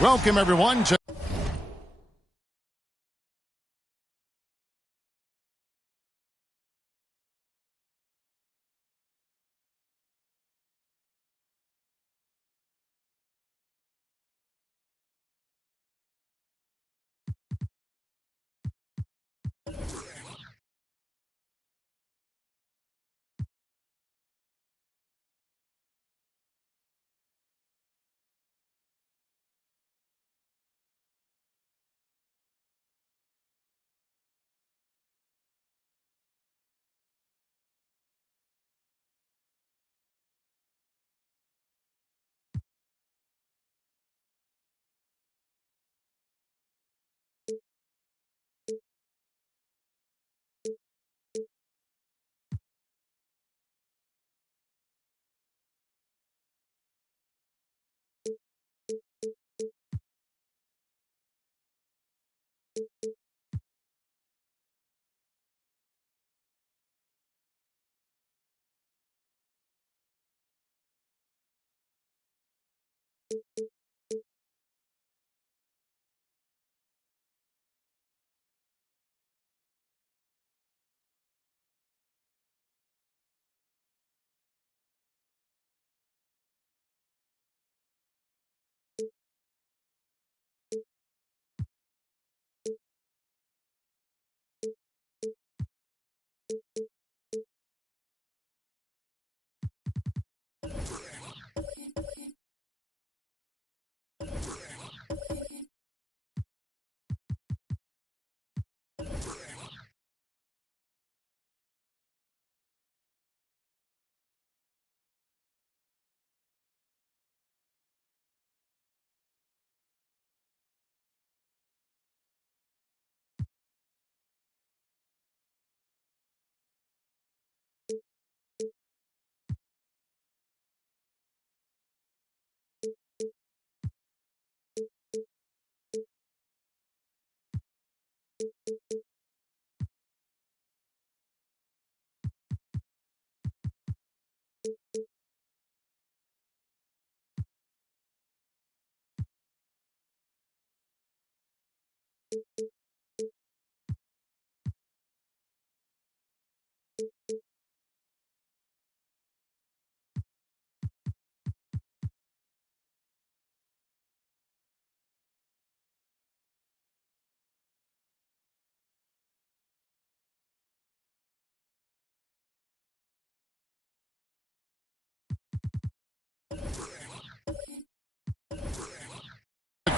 Welcome, everyone, to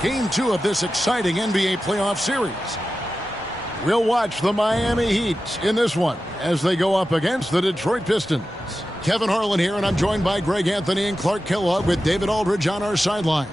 Game 2 of this exciting NBA playoff series. We'll watch the Miami Heat in this one as they go up against the Detroit Pistons. Kevin Harlan here, and I'm joined by Greg Anthony and Clark Kellogg with David Aldridge on our sideline.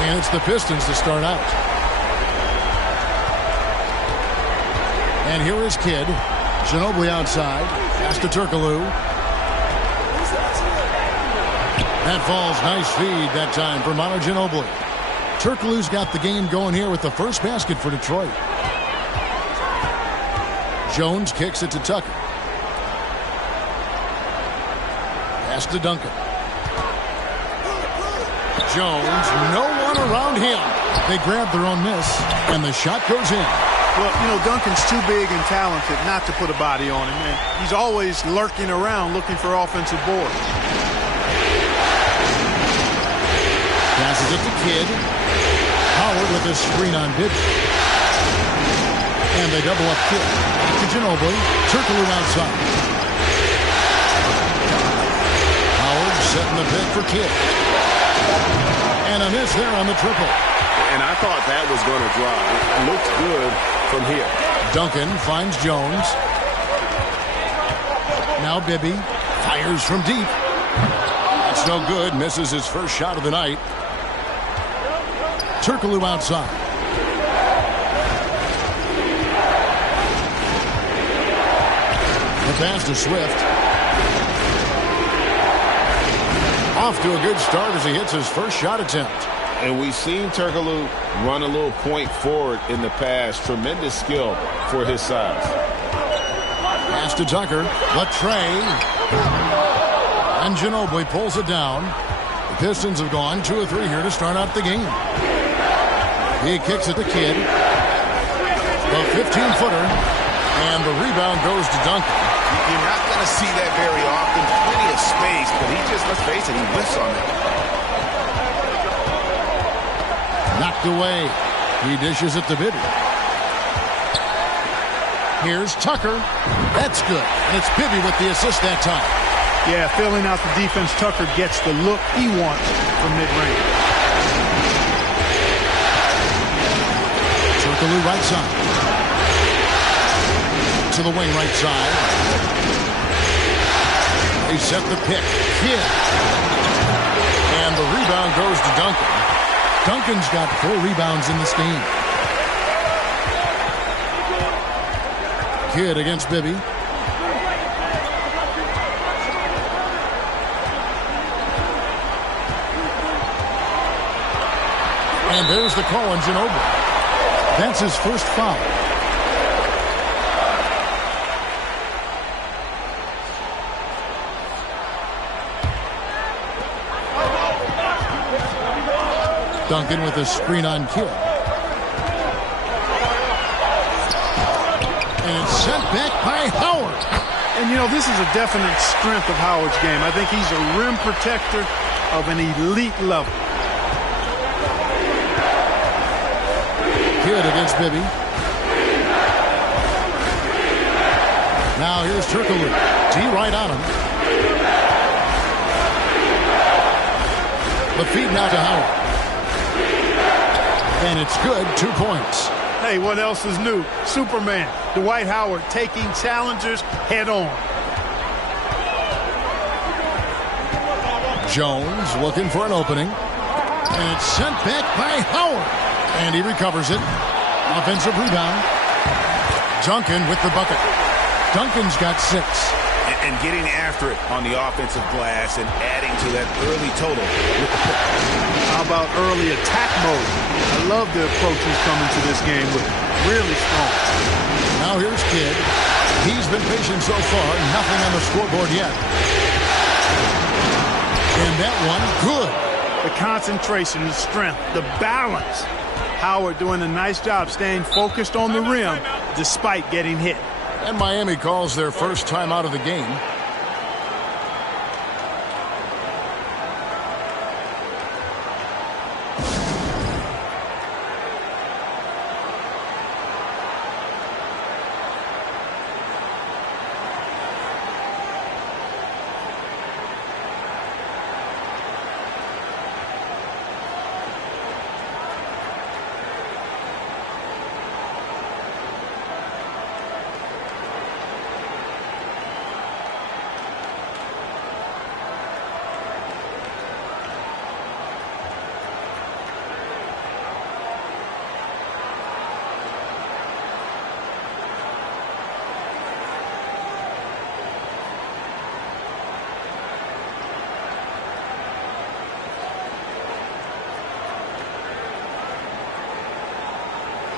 And it's the Pistons to start out. And here is Kidd. Ginobili outside. Pass to Turkoglu. That falls. Nice feed that time for Manu Ginobili. Turkoglu's got the game going here with the first basket for Detroit. Jones kicks it to Tucker. Pass to Duncan. Jones, no one around him. They grab their own miss, and the shot goes in. Well, you know, Duncan's too big and talented not to put a body on him, and he's always lurking around looking for offensive boards. Passes it to Kidd. Howard with a screen on Bibby. And they double up Kidd. To Ginobili. Turkoglu outside. Howard setting the pick for Kidd. And a miss there on the triple. And I thought that was going to drop. It looked good from here. Duncan finds Jones. Now Bibby fires from deep. That's no good. Misses his first shot of the night. To Turkoglu outside. The pass to Swift. Off to a good start as he hits his first shot attempt. And we've seen Turkoglu run a little point forward in the past. Tremendous skill for his size. Pass to Tucker. Latrey. And Ginobili pulls it down. The Pistons have gone 2 of 3 here to start out the game. He kicks it to Kidd. The 15-footer. And the rebound goes to Duncan. You're not going to see that very often. Plenty of space, but he just, let's face it, he whiffs on it. Knocked away. He dishes it to Bibby. Here's Tucker. That's good. And it's Bibby with the assist that time. Yeah, filling out the defense, Tucker gets the look he wants from mid-range. Turkoglu right side. To the wing right side. They set the pick. Kidd. And the rebound goes to Duncan. Duncan's got 4 rebounds in this game. Kidd against Bibby. And there's the call on Ginobili. That's his first foul. Duncan with a screen on Kidd. And it's sent back by Howard. And, you know, this is a definite strength of Howard's game. I think he's a rim protector of an elite level. Kidd against Bibby. Now here's Turkoglu. D right on him. The feed now to Howard. And it's good. 2 points. Hey, what else is new? Superman, Dwight Howard, taking challengers head on. Jones looking for an opening. And it's sent back by Howard. And he recovers it. Offensive rebound. Duncan with the bucket. Duncan's got 6. And getting after it on the offensive glass and adding to that early total with the pick. How about early attack mode? I love the approach he's coming to this game with. Really strong. Now here's Kidd. He's been patient so far. Nothing on the scoreboard yet. And that one, good. The concentration, the strength, the balance. Howard doing a nice job staying focused on the rim despite getting hit. And Miami calls their first time out of the game.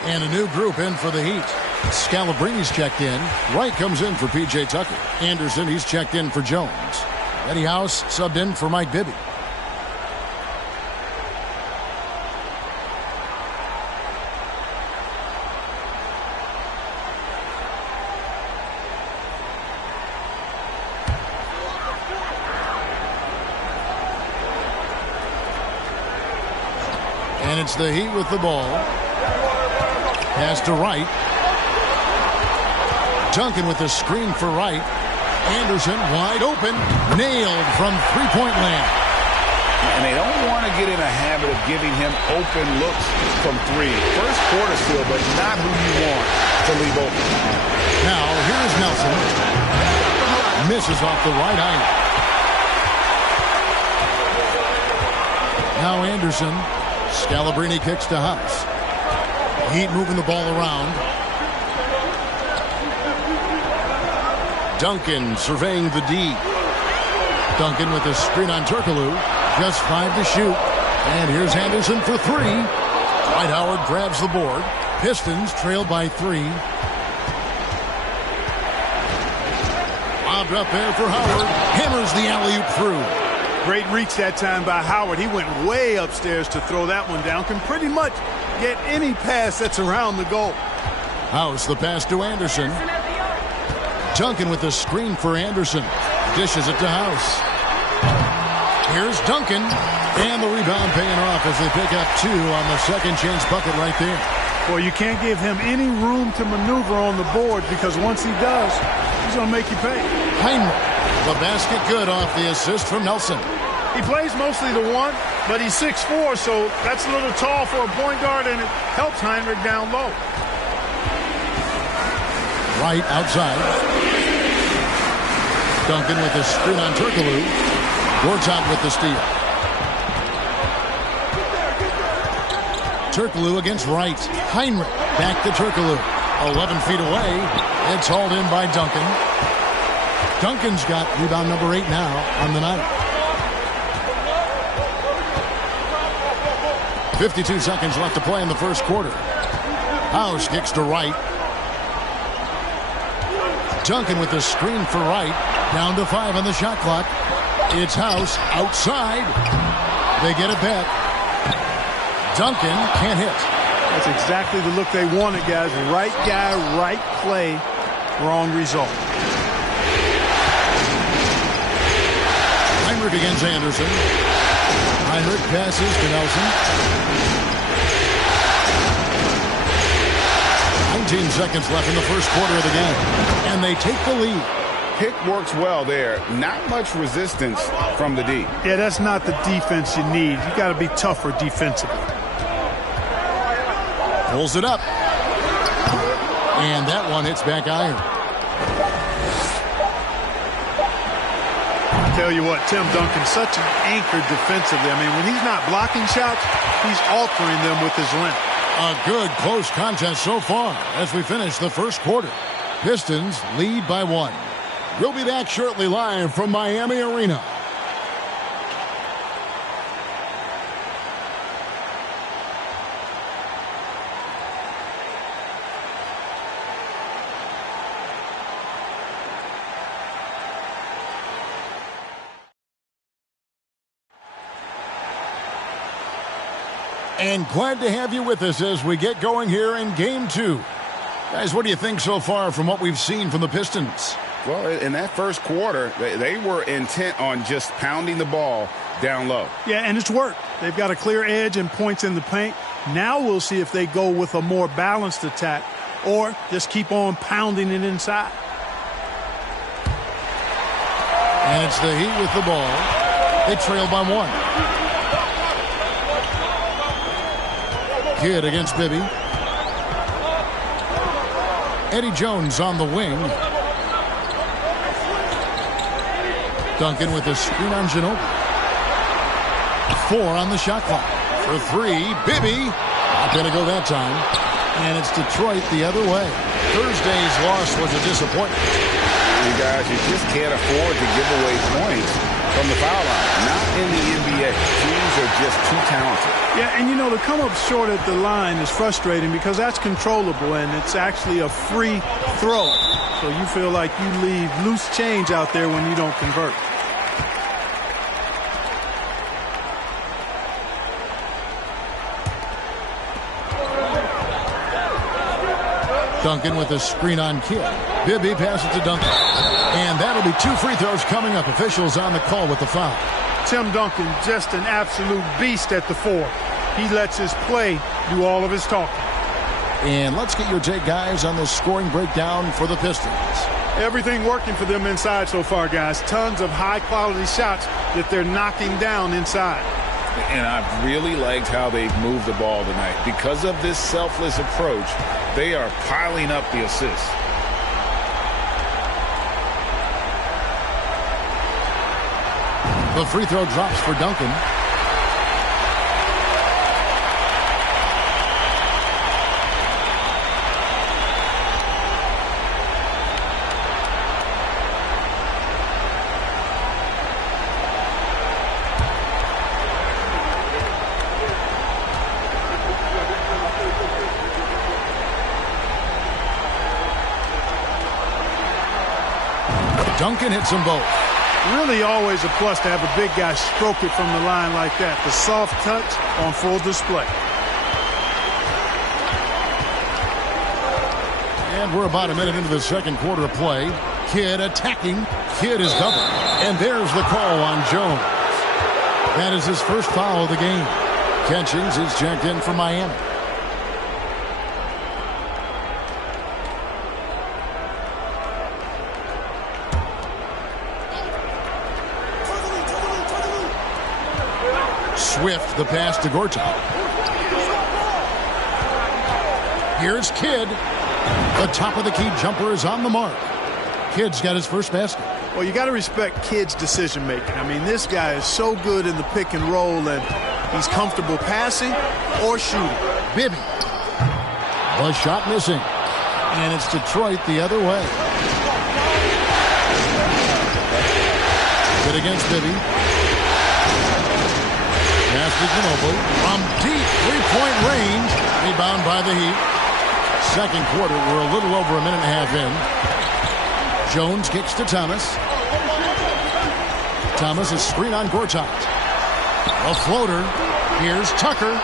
And a new group in for the Heat. Scalabrini's checked in. Wright comes in for P.J. Tucker. Anderson, he's checked in for Jones. Eddie House subbed in for Mike Bibby. And it's the Heat with the ball. Pass to Wright. Duncan with the screen for Wright. Anderson wide open. Nailed from three-point land. And they don't want to get in a habit of giving him open looks from 3. First quarter still, but not who you want to leave open. Now here's Nelson. Misses off the right eye. Now Anderson Scalabrine kicks to House. Heat moving the ball around. Duncan surveying the D. Duncan with a screen on Turkoglu. Just 5 to shoot. And here's Anderson for 3. Dwight Howard grabs the board. Pistons trailed by 3. Lobbed up there for Howard. Hammers the alley-oop through. Great reach that time by Howard. He went way upstairs to throw that one down. Can pretty much get any pass that's around the goal. House the pass to Anderson. Duncan with the screen for Anderson. Dishes it to House. Here's Duncan. And the rebound paying off as they pick up 2 on the second chance bucket right there. Well, you can't give him any room to maneuver on the board because once he does, he's going to make you pay. Heinrich. The basket good off the assist from Nelson. He plays mostly the 1, but he's 6'4", so that's a little tall for a point guard, and it helps Heinrich down low. Right outside. Duncan with the screen on Turkoglu. Gortat with the steal. Turkoglu against Wright. Heinrich back to Turkoglu. 11 feet away. It's hauled in by Duncan. Duncan's got rebound number 8 now on the night. 52 seconds left to play in the first quarter. House kicks to Wright. Duncan with the screen for Wright. Down to 5 on the shot clock. It's House outside. They get it back. Duncan can't hit. That's exactly the look they wanted, guys. Right guy, right play, wrong result. Heinrich against Anderson. Heinrich passes to Nelson. 19 seconds left in the first quarter of the game. And they take the lead. Pick works well there. Not much resistance from the D. Yeah, that's not the defense you need. You got to be tougher defensively. Pulls it up. And that one hits back iron. Tell you what, Tim Duncan, such an anchor defensively. I mean, when he's not blocking shots, he's altering them with his length. A good close contest so far as we finish the first quarter. Pistons lead by 1. We'll be back shortly live from Miami Arena. And glad to have you with us as we get going here in Game 2. Guys, what do you think so far from what we've seen from the Pistons? Well, in that first quarter, they were intent on just pounding the ball down low. Yeah, and it's worked. They've got a clear edge and points in the paint. Now we'll see if they go with a more balanced attack or just keep on pounding it inside. And it's the Heat with the ball. They trail by 1. Kidd against Bibby. Eddie Jones on the wing. Duncan with a screen on Ginobili. 4 on the shot clock. For 3, Bibby. Not going to go that time. And it's Detroit the other way. Thursday's loss was a disappointment. You guys, you just can't afford to give away points from the foul line. Not in the NBA. Teams are just too talented. Yeah, and you know, to come up short at the line is frustrating because that's controllable and it's actually a free throw. So you feel like you leave loose change out there when you don't convert. Duncan with a screen on Kidd. Bibby passes to Duncan. And that'll be 2 free throws coming up. Officials on the call with the foul. Tim Duncan, just an absolute beast at the 4. He lets his play do all of his talking. And let's get your take, guys, on the scoring breakdown for the Pistons. Everything working for them inside so far, guys. Tons of high-quality shots that they're knocking down inside. And I've really liked how they've moved the ball tonight. Because of this selfless approach, they are piling up the assists. The free throw drops for Duncan. Duncan hits them both. Really always a plus to have a big guy stroke it from the line like that. The soft touch on full display. And we're about a minute into the second quarter of play. Kidd attacking. Kidd is doubled. And there's the call on Jones. That is his first foul of the game. Catchings is checked in for Miami. Swift, the pass to Gortat. Here's Kidd. The top of the key jumper is on the mark. Kidd's got his first basket. Well, you got to respect Kidd's decision making. I mean, this guy is so good in the pick and roll, and he's comfortable passing or shooting. Bibby. The shot missing. And it's Detroit the other way. Good against Bibby. Pass to Ginobili. From deep three-point range. Rebound by the Heat. Second quarter, we're a little over a minute and a half in. Jones kicks to Thomas. Thomas is screen on Gortat. A floater. Here's Tucker.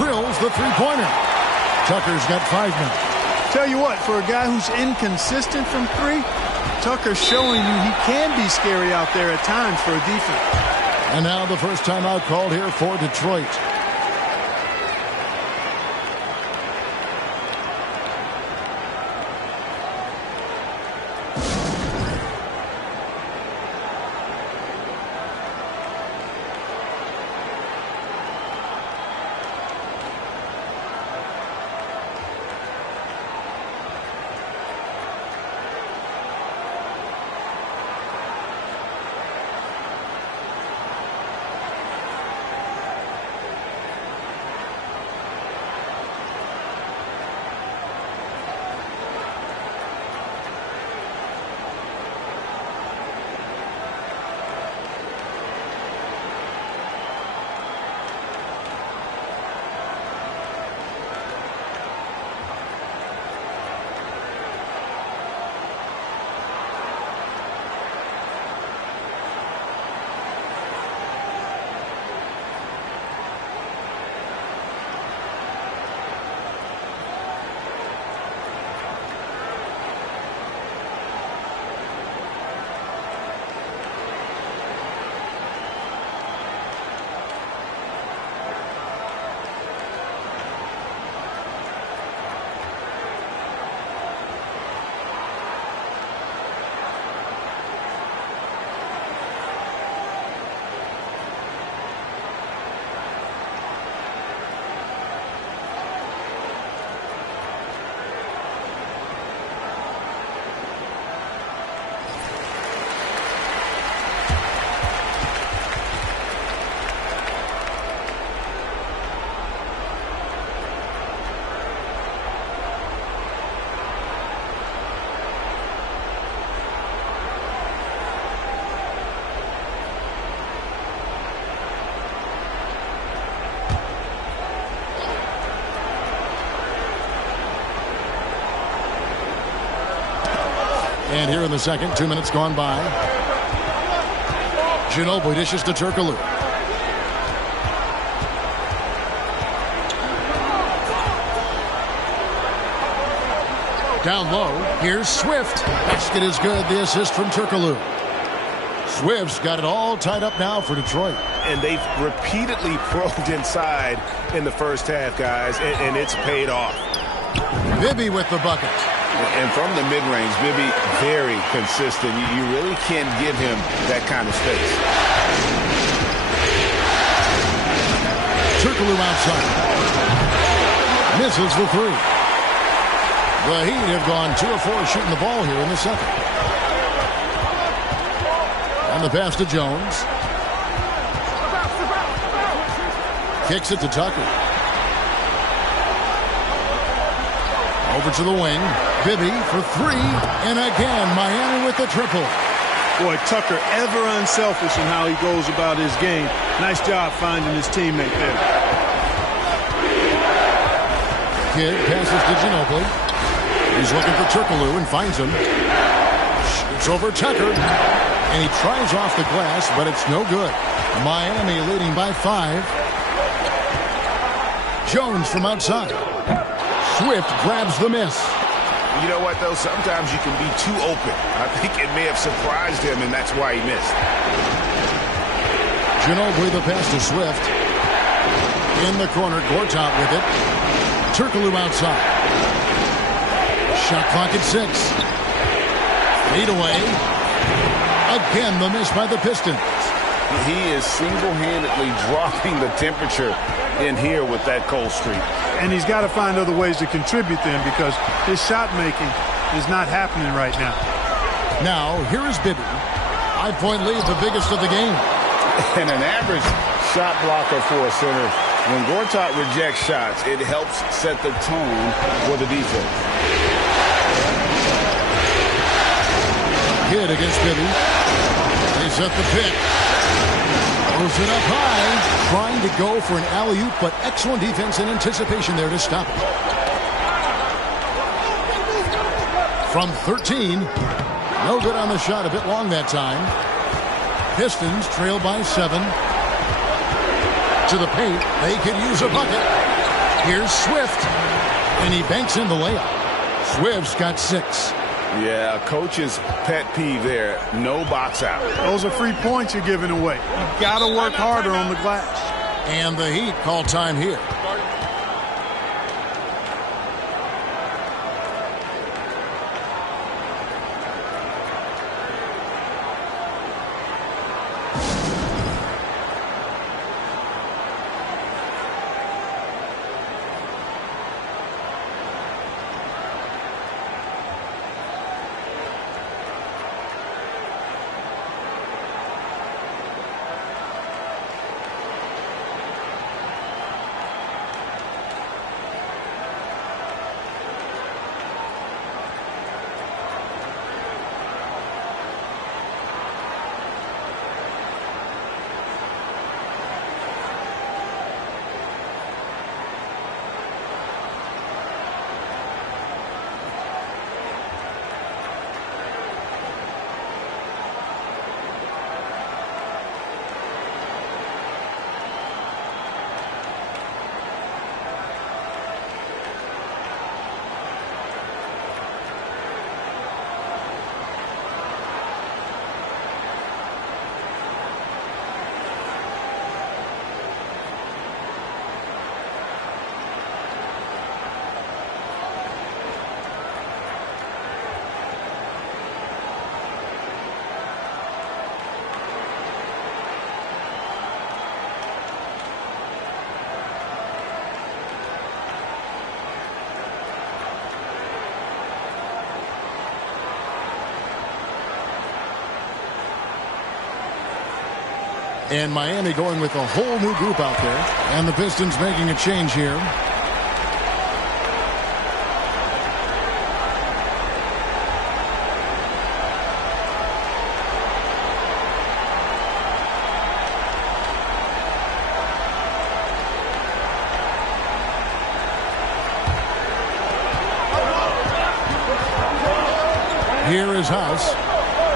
Drills the three-pointer. Tucker's got 5 minutes. Tell you what, for a guy who's inconsistent from three, Tucker's showing you he can be scary out there at times for a defense. And now the first timeout called here for Detroit. And here in the second, 2 minutes gone by. Ginobili dishes to Turkoglu. Down low, here's Swift. Basket is good, the assist from Turkoglu. Swift's got it all tied up now for Detroit. And they've repeatedly probed inside in the first half, guys, and it's paid off. Bibby with the bucket. And from the mid-range, Bibby very consistent. You really can't give him that kind of space. Turkoglu outside. Misses the three. The Heat have gone 2 of 4 shooting the ball here in the second. And the pass to Jones. Kicks it to Tucker. Over to the wing. Bibby for 3. And again, Miami with the triple. Boy, Tucker ever unselfish in how he goes about his game. Nice job finding his teammate there. Kidd passes to Ginobili. He's looking for Turkoglu and finds him. Skips over Tucker. And he tries off the glass, but it's no good. Miami leading by 5. Jones from outside. Swift grabs the miss. You know what, though? Sometimes you can be too open. I think it may have surprised him, and that's why he missed. Ginobili the pass to Swift. In the corner, Gortat with it. Turkoglu outside. Shot clock at 6. Fade away. Again, the miss by the Pistons. He is single-handedly dropping the temperature in here with that cold streak. And he's got to find other ways to contribute then, because his shot making is not happening right now. Now, here is Bibby. 5-point lead, the biggest of the game. And an average shot blocker for a center, when Gortat rejects shots, it helps set the tone for the defense. Kidd against Bibby. They set the pick. Throws it up high. Trying to go for an alley-oop, but excellent defense and anticipation there to stop it. From 13. No good on the shot. A bit long that time. Pistons trail by 7. To the paint. They could use a bucket. Here's Swift. And he banks in the layup. Swift's got 6. Yeah, a coach's pet peeve there. No box out. Those are free points you're giving away. You got to work harder on the glass. And the Heat call time here. And Miami going with a whole new group out there. And the Pistons making a change here. Here is House.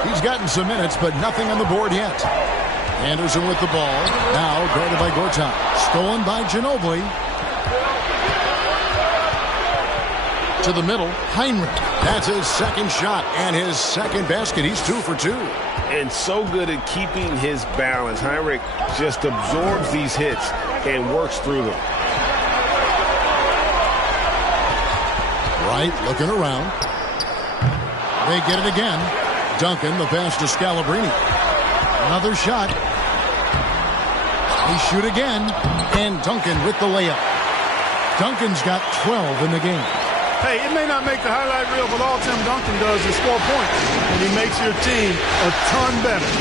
He's gotten some minutes, but nothing on the board yet. Anderson with the ball. Now guarded by Gortat. Stolen by Ginobili. To the middle. Heinrich. That's his second shot and his second basket. He's 2 for 2. And so good at keeping his balance. Heinrich just absorbs these hits and works through them. Wright looking around. They get it again. Duncan, the pass to Scalabrine. Another shot. They shoot again. And Duncan with the layup. Duncan's got 12 in the game. Hey, it may not make the highlight reel, but all Tim Duncan does is score points. And he makes your team a ton better.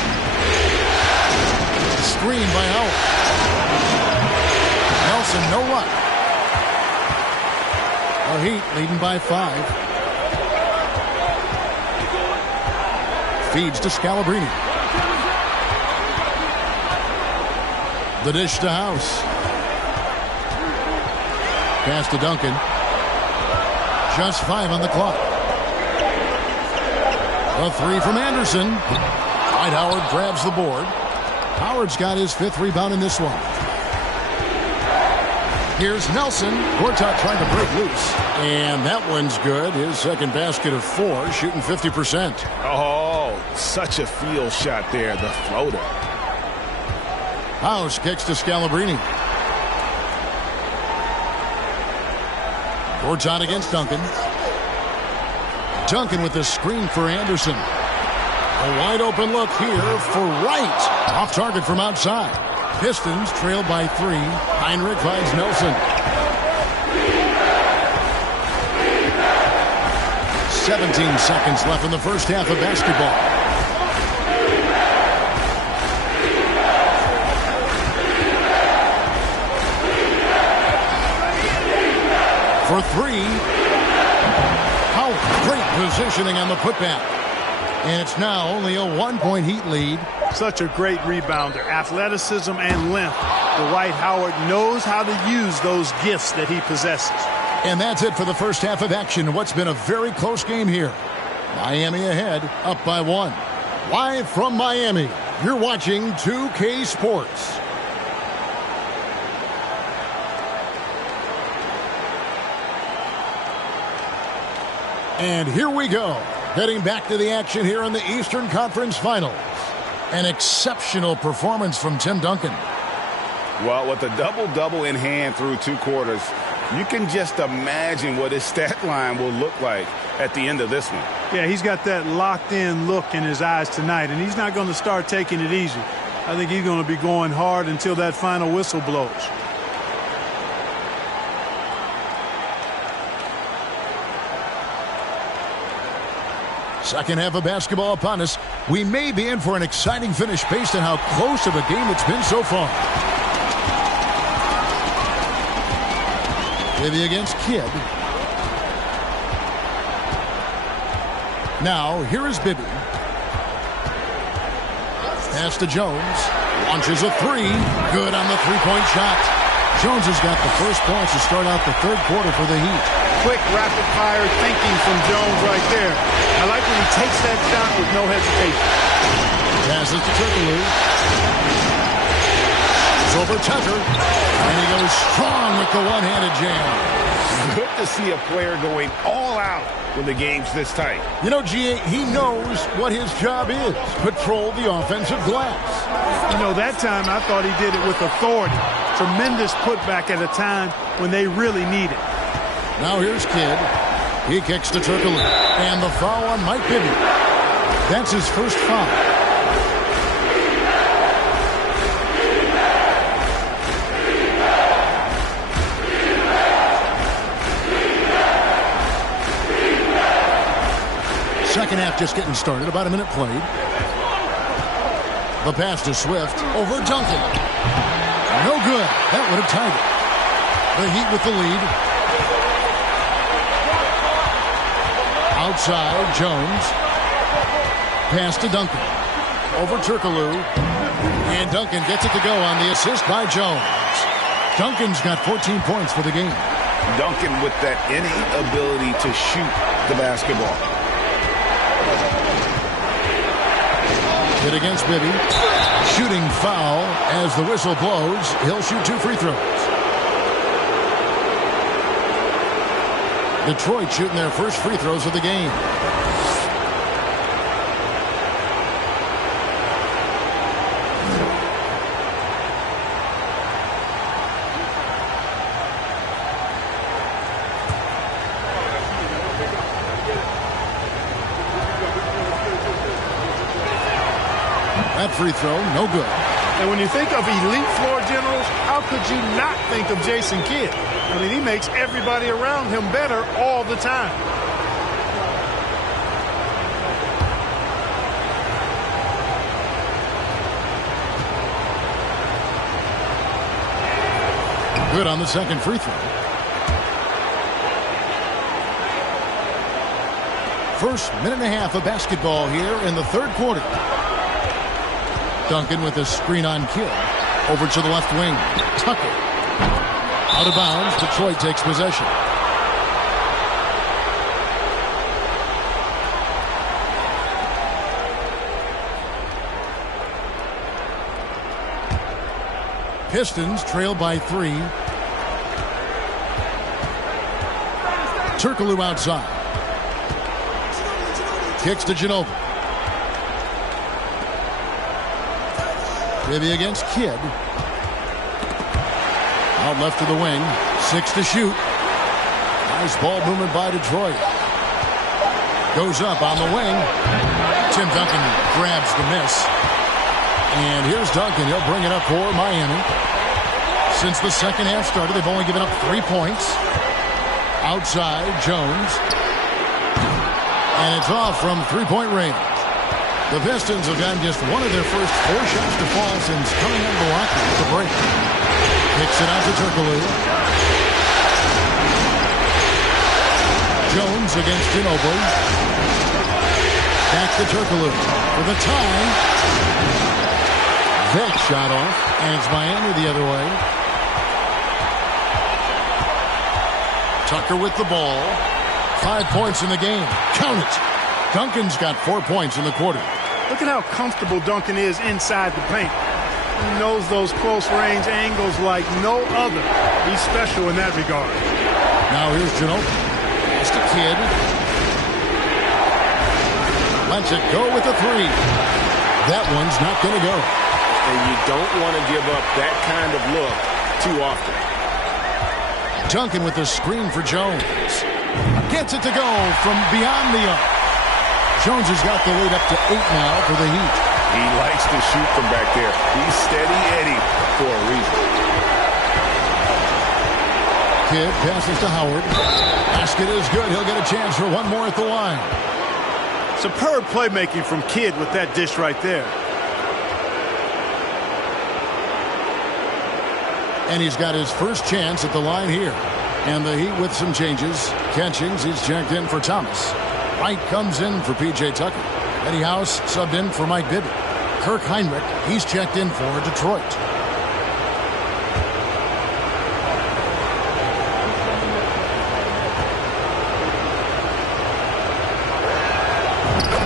Screen by Howard. Nelson, no luck. The Heat leading by 5. Feeds to Scalabrine. The dish to House. Pass to Duncan. Just 5 on the clock. A three from Anderson. Dwight Howard grabs the board. Howard's got his 5th rebound in this one. Here's Nelson. Gortat trying to break loose. And that one's good. His 2nd basket of 4, shooting 50%. Oh, such a field shot there, the floater. House kicks to Scalabrine. Gortat against Duncan. Duncan with the screen for Anderson. A wide open look here for Wright. Off target from outside. Pistons trail by 3. Heinrich finds Nelson. 17 seconds left in the first half of basketball. For 3. Howard, great positioning on the putback. And it's now only a 1-point Heat lead. Such a great rebounder. Athleticism and length. Dwight Howard knows how to use those gifts that he possesses. And that's it for the first half of action. What's been a very close game here. Miami ahead, up by 1. Live from Miami, you're watching 2K Sports. And here we go. Heading back to the action here in the Eastern Conference Finals. An exceptional performance from Tim Duncan. Well, with a double-double in hand through 2 quarters, you can just imagine what his stat line will look like at the end of this one. Yeah, he's got that locked-in look in his eyes tonight, and he's not going to start taking it easy. I think he's going to be going hard until that final whistle blows. Second half of basketball upon us. We may be in for an exciting finish based on how close of a game it's been so far. Bibby against Kidd. Now, here is Bibby. Pass to Jones. Launches a 3. Good on the 3-point shot. Jones has got the first points to start out the 3rd quarter for the Heat. Quick, rapid-fire thinking from Jones right there. I like when he takes that shot with no hesitation. Passes to Turkoglu. It's over Tucker. And he goes strong with the one-handed jam. Good to see a player going all out when the game's this tight. You know, G.A., he knows what his job is. Patrol the offensive glass. You know, that time I thought he did it with authority. Tremendous putback at a time when they really need it. Now here's Kidd. He kicks to Turkoglu. And the foul on Mike Bibby. That's his first foul. Second half just getting started. About a minute played. The pass to Swift over Duncan. No good. That would have tied it. The Heat with the lead. Outside, Jones. Pass to Duncan. Over Turkoglu. And Duncan gets it to go on the assist by Jones. Duncan's got 14 points for the game. Duncan with that innate ability to shoot the basketball. Hit against Bibby. Shooting foul as the whistle blows. He'll shoot 2 free throws. Detroit shooting their first free throws of the game. That free throw, no good. And when you think of elite floor generals, how could you not think of Jason Kidd? I mean, he makes everybody around him better all the time. Good on the second free throw. First minute and a half of basketball here in the 3rd quarter. Duncan with a screen on Kidd. Over to the left wing. Tucker. Out of bounds. Detroit takes possession. Pistons trail by 3. Turkoglu outside. Kicks to Ginobili. Bibby against Kidd. Out left to the wing. 6 to shoot. Nice ball movement by Detroit. Goes up on the wing. Tim Duncan grabs the miss. And here's Duncan. He'll bring it up for Miami. Since the second half started, they've only given up 3 points. Outside, Jones. And it's off from three-point range. The Pistons have gotten just one of their first 4 shots to fall since coming out of the locker at the break. Kicks it out to Turkoglu. Jones against Ginobili. Back to Turkoglu for the tie. That shot off, and it's Miami the other way. Tucker with the ball. 5 points in the game. Count it. Duncan's got 4 points in the quarter. Look at how comfortable Duncan is inside the paint. He knows those close range angles like no other. He's special in that regard. Now here's Ginobili. Pass to Kidd. Lets it go with the 3. That one's not going to go. And you don't want to give up that kind of look too often. Duncan with the screen for Jones. Gets it to go from beyond the arc. Jones has got the lead up to 8 now for the Heat. He likes to shoot from back there. He's steady Eddie for a reason. Kidd passes to Howard. Basket is good. He'll get a chance for one more at the line. Superb playmaking from Kidd with that dish right there. And he's got his first chance at the line here. And the Heat with some changes. Catchings, he's checked in for Thomas. Wright comes in for P.J. Tucker. Eddie House subbed in for Mike Bibby. Kirk Heinrich, he's checked in for Detroit.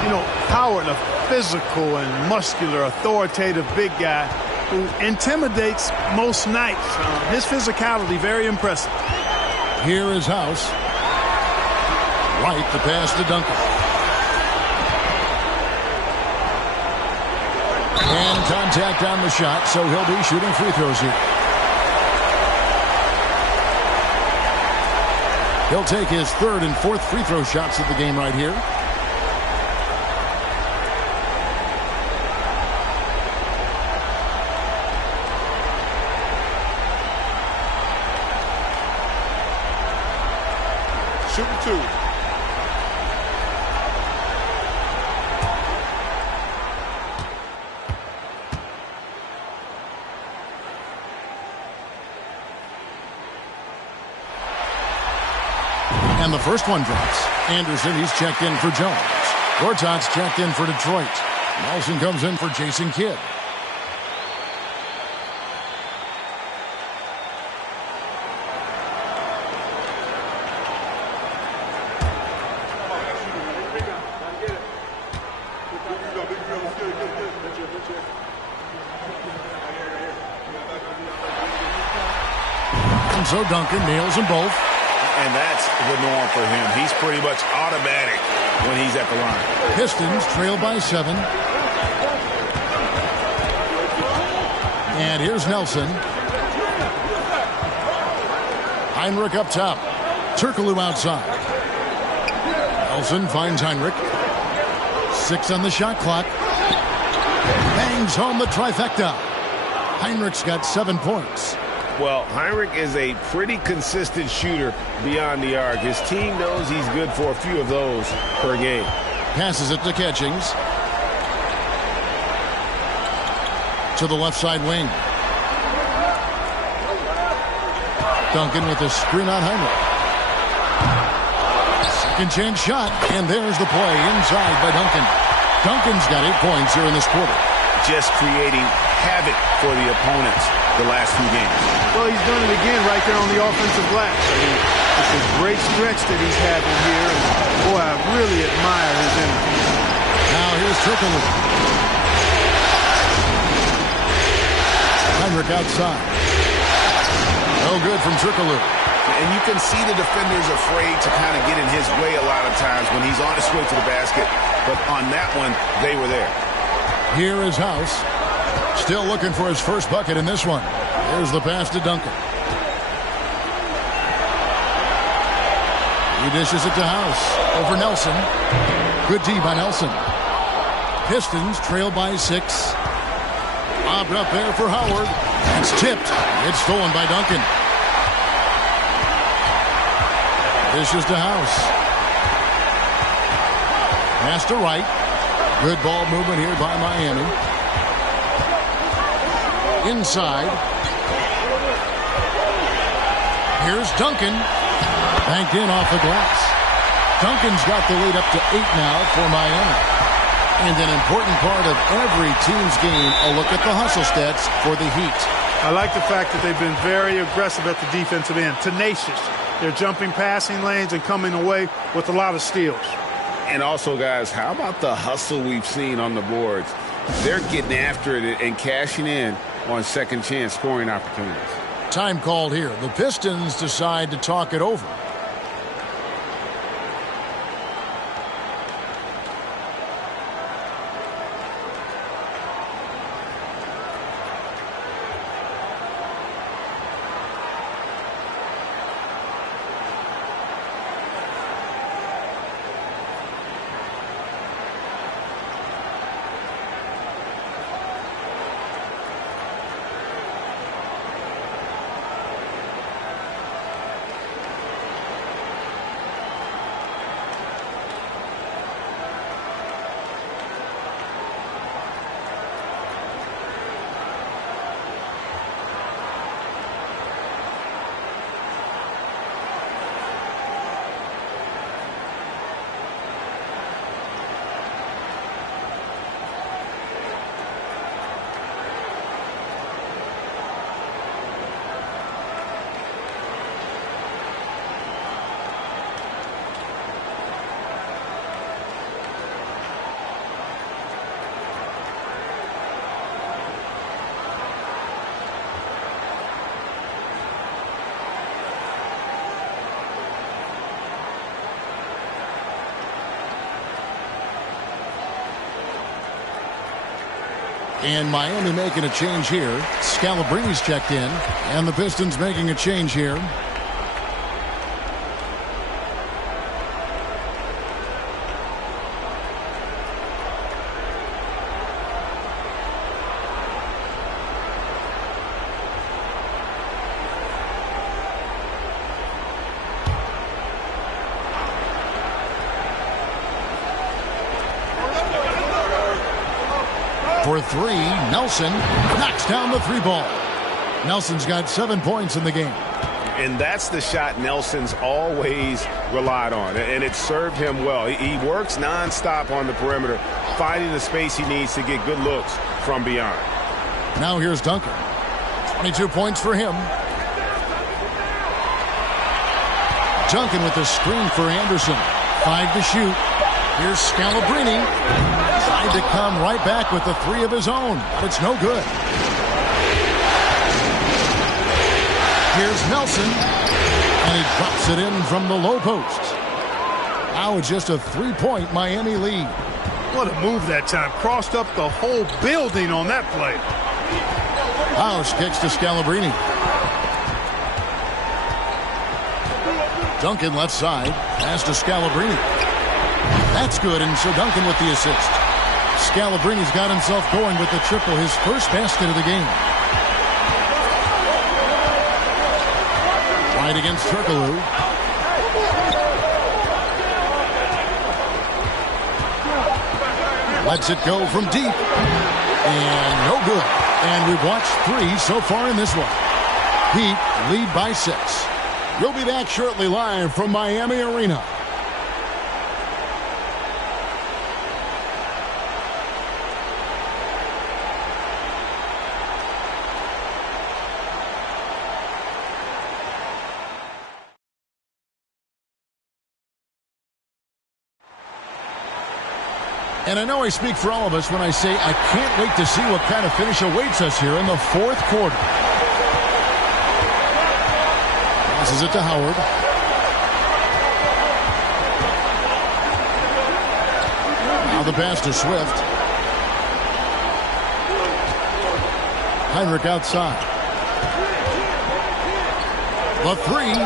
You know, Howard, a physical and muscular, authoritative big guy who intimidates most nights. His physicality, very impressive. Here is House. Wright, the pass to Duncan. And contact on the shot, so he'll be shooting free throws here. He'll take his 3rd and 4th free throw shots of the game right here. Shooting 2. And the first one drops. Anderson, he's checked in for Jones. Gortat's checked in for Detroit. Nelson comes in for Jason Kidd. And so Duncan nails them both. And that's the norm for him. He's pretty much automatic when he's at the line. Pistons trail by 7. And here's Nelson. Heinrich up top. Turkoglu outside. Nelson finds Heinrich. 6 on the shot clock. Bangs home the trifecta. Heinrich's got 7 points. Well, Heinrich is a pretty consistent shooter beyond the arc. His team knows he's good for a few of those per game. Passes it to Catchings. To the left side wing. Duncan with the screen on Heinrich. Second chance shot, and there's the play inside by Duncan. Duncan's got 8 points here in this quarter. Just creating havoc for the opponents the last few games. Well, he's done it again right there on the offensive glass. I mean, it's a great stretch that he's having here. And boy, I really admire his energy. Now here's Turkoglu. Heinrich Kendrick outside. No good from Trickaloo. And you can see the defender's afraid to kind of get in his way a lot of times when he's on his way to the basket. But on that one, they were there. Here is House. Still looking for his first bucket in this one. Here's the pass to Duncan. He dishes it to House. Over Nelson. Good D by Nelson. Pistons trail by 6. Lobbed up there for Howard. It's tipped. It's stolen by Duncan. Dishes to House. Pass to Wright. Good ball movement here by Miami. Inside. Here's Duncan. Banked in off the glass. Duncan's got the lead up to 8 now for Miami. And an important part of every team's game, a look at the hustle stats for the Heat. I like the fact that they've been very aggressive at the defensive end. Tenacious. They're jumping passing lanes and coming away with a lot of steals. And also, guys, how about the hustle we've seen on the boards? They're getting after it and cashing in on second chance scoring opportunities. Time called here. The Pistons decide to talk it over. And Miami making a change here. Scalabrine's checked in. And the Pistons making a change here. For 3, Nelson knocks down the 3 ball. Nelson's got 7 points in the game. And that's the shot Nelson's always relied on, and it served him well. He works nonstop on the perimeter, finding the space he needs to get good looks from beyond. Now here's Duncan. 22 points for him. Duncan with the screen for Anderson. 5 to shoot. Here's Scalabrini. Tried to come right back with the 3 of his own, but it's no good. Here's Nelson, and he drops it in from the low post. Now it's just a 3-point Miami lead. What a move that time. Crossed up the whole building on that play. House kicks to Scalabrini. Duncan left side. Pass to Scalabrini. That's good, and so Duncan with the assist. Scalabrini's got himself going with the triple, his first basket of the game. Right against Trickaloo. Lets it go from deep. And no good. And we've watched 3 so far in this one. Heat lead by 6. We'll be back shortly live from Miami Arena. And I know I speak for all of us when I say I can't wait to see what kind of finish awaits us here in the fourth quarter. Passes it to Howard. Now the pass to Swift. Heinrich outside. The three.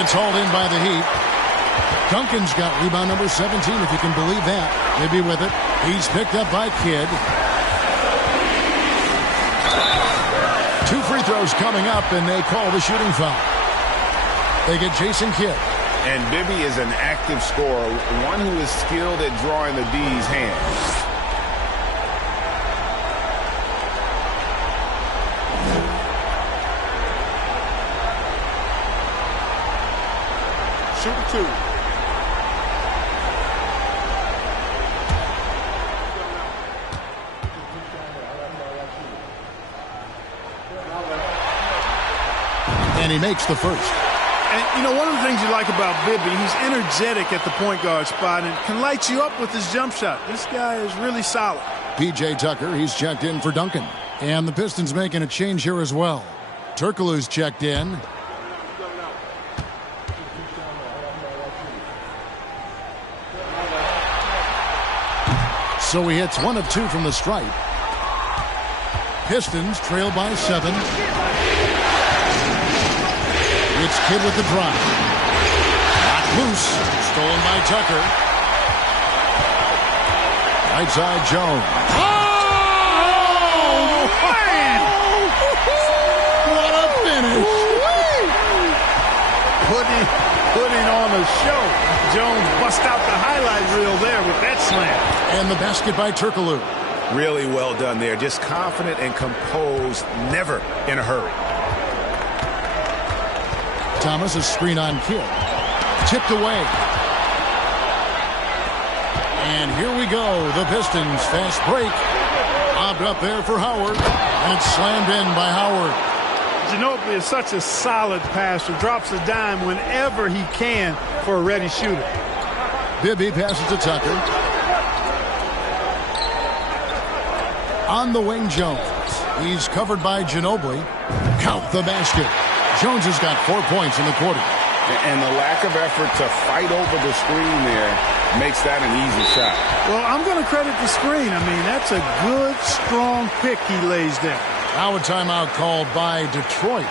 It's hauled in by the Heat. Duncan's got rebound number 17, if you can believe that. Maybe with it. He's picked up by Kidd. 2 free throws coming up, and they call the shooting foul. They get Jason Kidd. And Bibby is an active scorer, one who is skilled at drawing the D's hands. Shooting 2. And he makes the first. And, you know, one of the things you like about Bibby, he's energetic at the point guard spot and can light you up with his jump shot. This guy is really solid. P.J. Tucker, he's checked in for Duncan. And the Pistons making a change here as well. Turkoglu's checked in. So he hits 1 of 2 from the stripe. Pistons trail by 7. It's Kidd with the drive. Knocked loose. Stolen by Tucker. Right side, Jones. Oh, man! What a finish. Putting on a show. Jones bust out the highlight reel there with that slam. And the basket by Turkoglu. Really well done there. Just confident and composed, never in a hurry. Thomas, a screen on Kidd. Tipped away. And here we go. The Pistons fast break. Lobbed up there for Howard. And it's slammed in by Howard. Ginobili is such a solid passer. Drops a dime whenever he can for a ready shooter. Bibby passes to Tucker. On the wing, Jones. He's covered by Ginobili. Count the basket. Jones has got 4 points in the quarter. And the lack of effort to fight over the screen there makes that an easy shot. Well, I'm going to credit the screen. I mean, that's a good, strong pick he lays there. Now a timeout called by Detroit.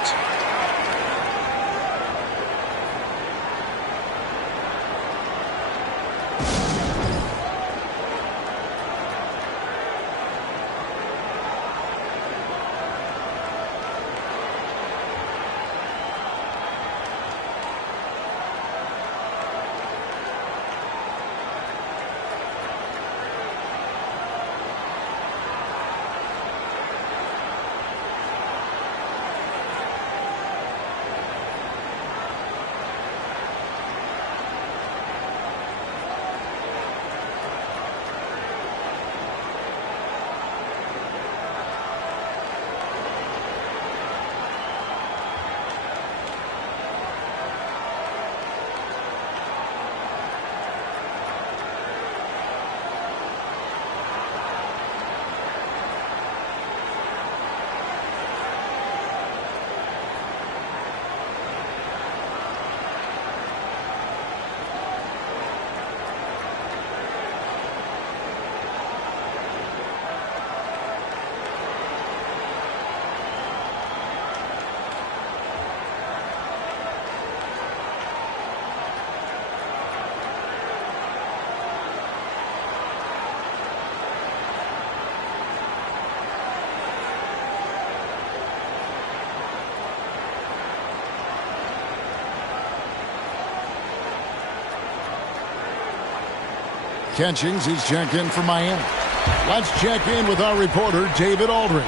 Catchings, he's checked in for Miami. Let's check in with our reporter, David Aldridge.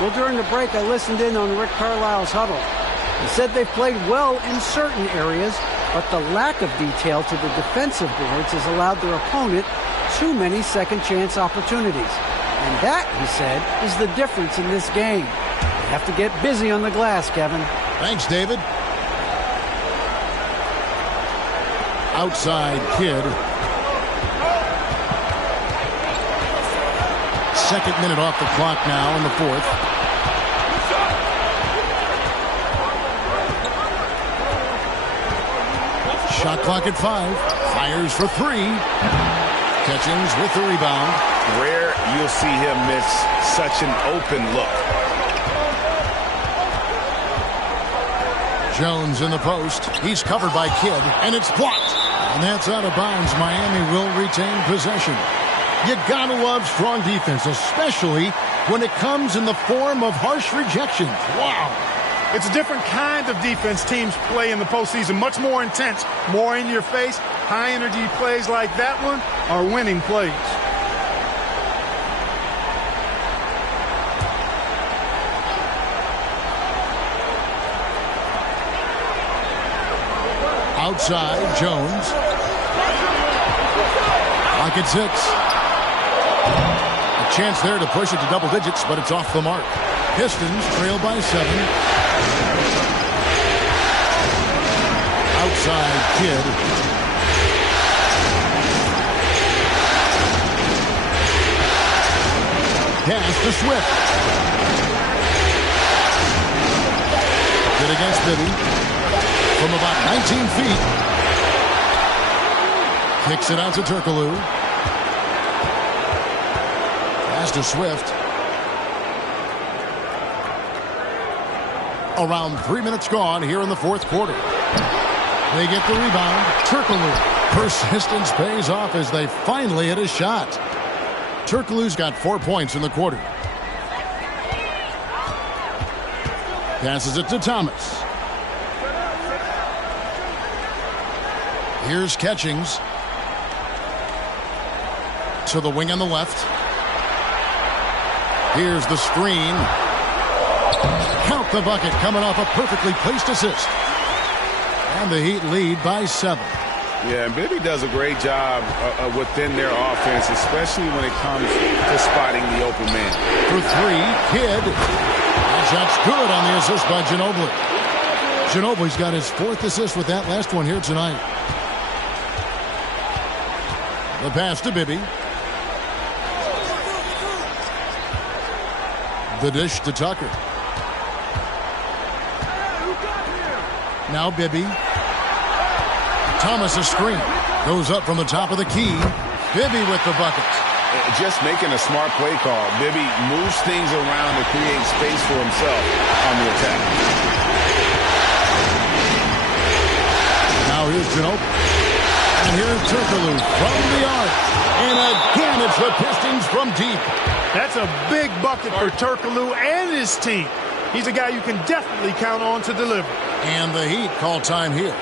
Well, during the break, I listened in on Rick Carlisle's huddle. He said they played well in certain areas, but the lack of detail to the defensive boards has allowed their opponent too many second-chance opportunities. And that, he said, is the difference in this game. They have to get busy on the glass, Kevin. Thanks, David. Outside Kidd. Second minute off the clock now in the fourth. Shot clock at 5. Fires for 3. Catchings with the rebound. Rare you'll see him miss such an open look. Jones in the post. He's covered by Kidd, and it's blocked. And that's out of bounds. Miami will retain possession. You gotta love strong defense, especially when it comes in the form of harsh rejections. Wow. It's a different kind of defense teams play in the postseason. Much more intense, more in your face. High energy plays like that one are winning plays. Outside, Jones. Clock at 6. A chance there to push it to double digits, but it's off the mark. Pistons trail by 7. Outside, Kidd. Pass to Swift. Good against Bibby. From about 19 feet. Kicks it out to Turkoglu. Pass to Swift. Around 3 minutes gone here in the fourth quarter. They get the rebound. Turkoglu. Persistence pays off as they finally hit a shot. Turkoglu's got 4 points in the quarter. Passes it to Thomas. Here's Catchings. To the wing on the left. Here's the screen. Count the bucket coming off a perfectly placed assist. And the Heat lead by 7. Yeah, and Bibby does a great job within their offense, especially when it comes to spotting the open man. For 3, Kidd. That shot's good on the assist by Ginobili. Ginobili's got his 4th assist with that last one here tonight. The pass to Bibby. The dish to Tucker. Now Bibby. Thomas a screen. Goes up from the top of the key. Bibby with the bucket. Just making a smart play call. Bibby moves things around to create space for himself on the attack. Now here's Ginobili. And here's Turkoglu from the arc. And again, it's the Pistons from deep. That's a big bucket for Turkoglu and his team. He's a guy you can definitely count on to deliver. And the Heat call time here.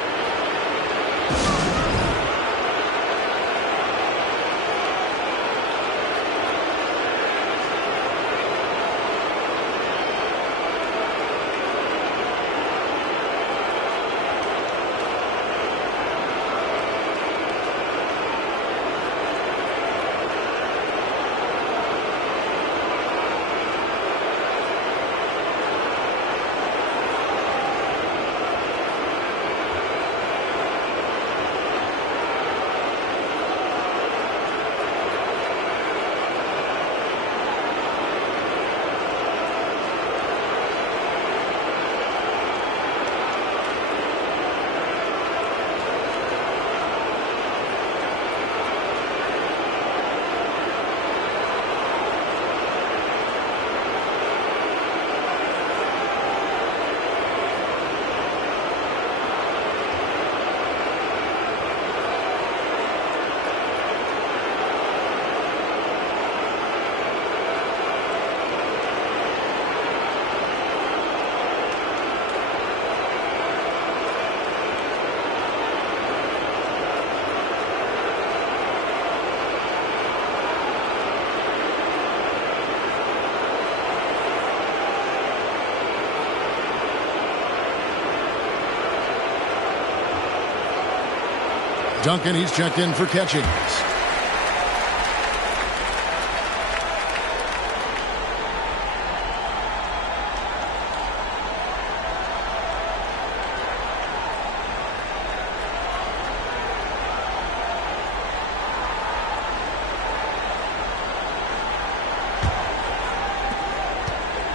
Duncan, he's checked in for Catchings.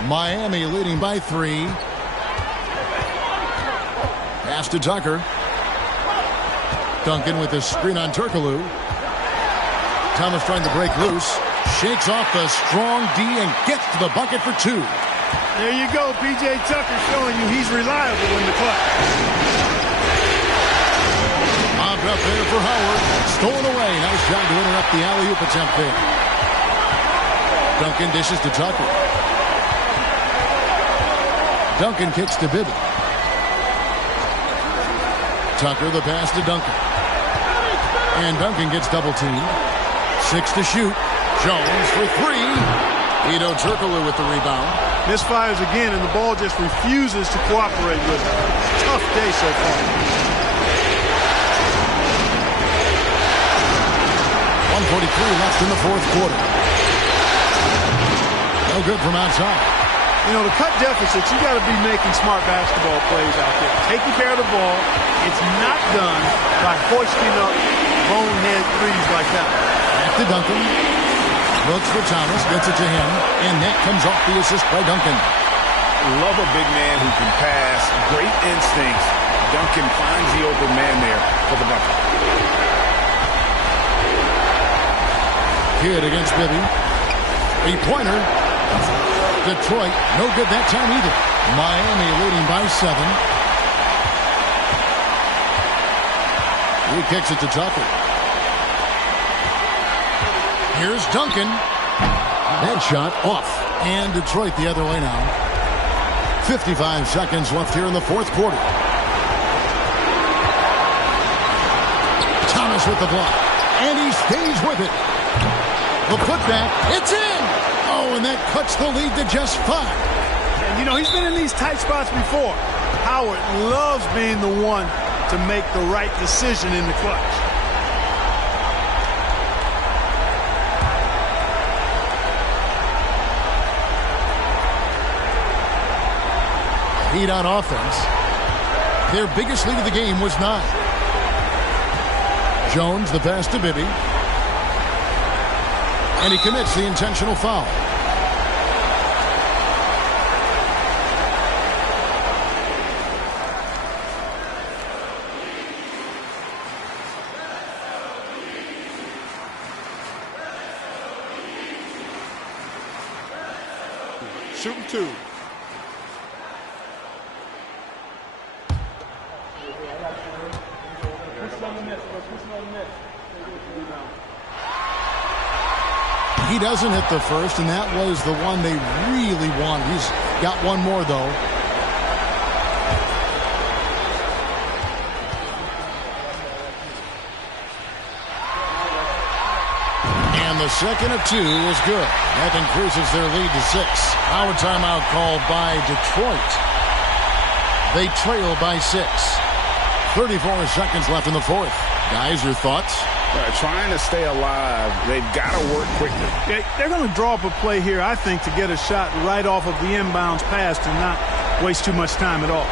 Miami leading by 3. Pass to Tucker. Duncan with his screen on Turkoglu. Thomas trying to break loose. Shakes off the strong D and gets to the bucket for 2. There you go. P.J. Tucker showing you he's reliable in the clutch. Bobbed up there for Howard. Stolen away. Nice job to interrupt the alley-oop attempt there. Duncan dishes to Tucker. Duncan kicks to Bibby. Tucker the pass to Duncan. And Duncan gets double-teamed. 6 to shoot. Jones for 3. Hedo Turkoglu with the rebound. Misfires again, and the ball just refuses to cooperate with him. Tough day so far. 1:43 left in the fourth quarter. No good from outside. You know, to cut deficits, you got to be making smart basketball plays out there. Taking care of the ball. It's not done by hoisting up bonehead threes like that. Back to Duncan. Looks for Thomas, gets it to him, and that comes off the assist by Duncan. Love a big man who can pass. Great instincts. Duncan finds the open man there for the bucket. Kidd against Bibby. 3-pointer. Detroit, no good that time either. Miami leading by 7. He kicks it to Tucker. Here's Duncan. That shot off. And Detroit the other way now. 55 seconds left here in the fourth quarter. Thomas with the block. And he stays with it. The putback. It's in. Oh, and that cuts the lead to just 5. And, you know, he's been in these tight spots before. Howard loves being the one to make the right decision in the clutch. Heat on offense. Their biggest lead of the game was 9. Jones the pass to Bibby. And he commits the intentional foul. Shooting 2. He doesn't hit the first, and that was the one they really wanted. He's got one more, though. And the second of 2 is good. That increases their lead to 6. Now a timeout called by Detroit. They trail by 6. 34 seconds left in the fourth. Guys, your thoughts? Trying to stay alive, they've got to work quickly. They're going to draw up a play here, I think, to get a shot right off of the inbounds pass and not waste too much time at all.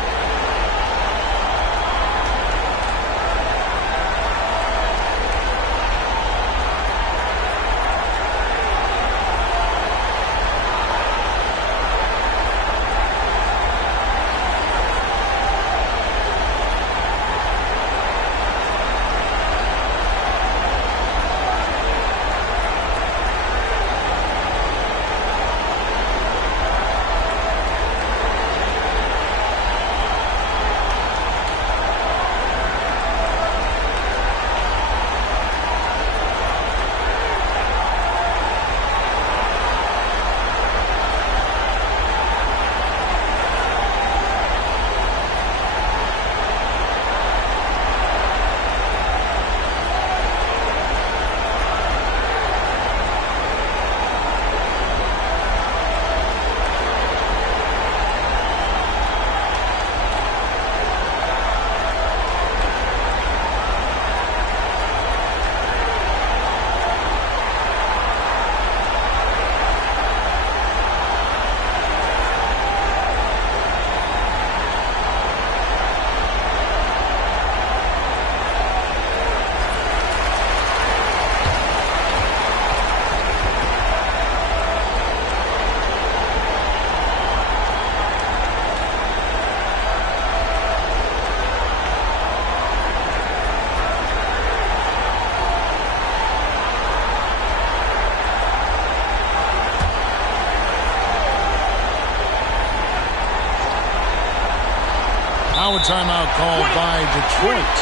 timeout called by Detroit.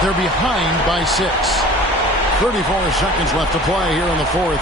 They're behind by 6. 34 seconds left to play here in the fourth.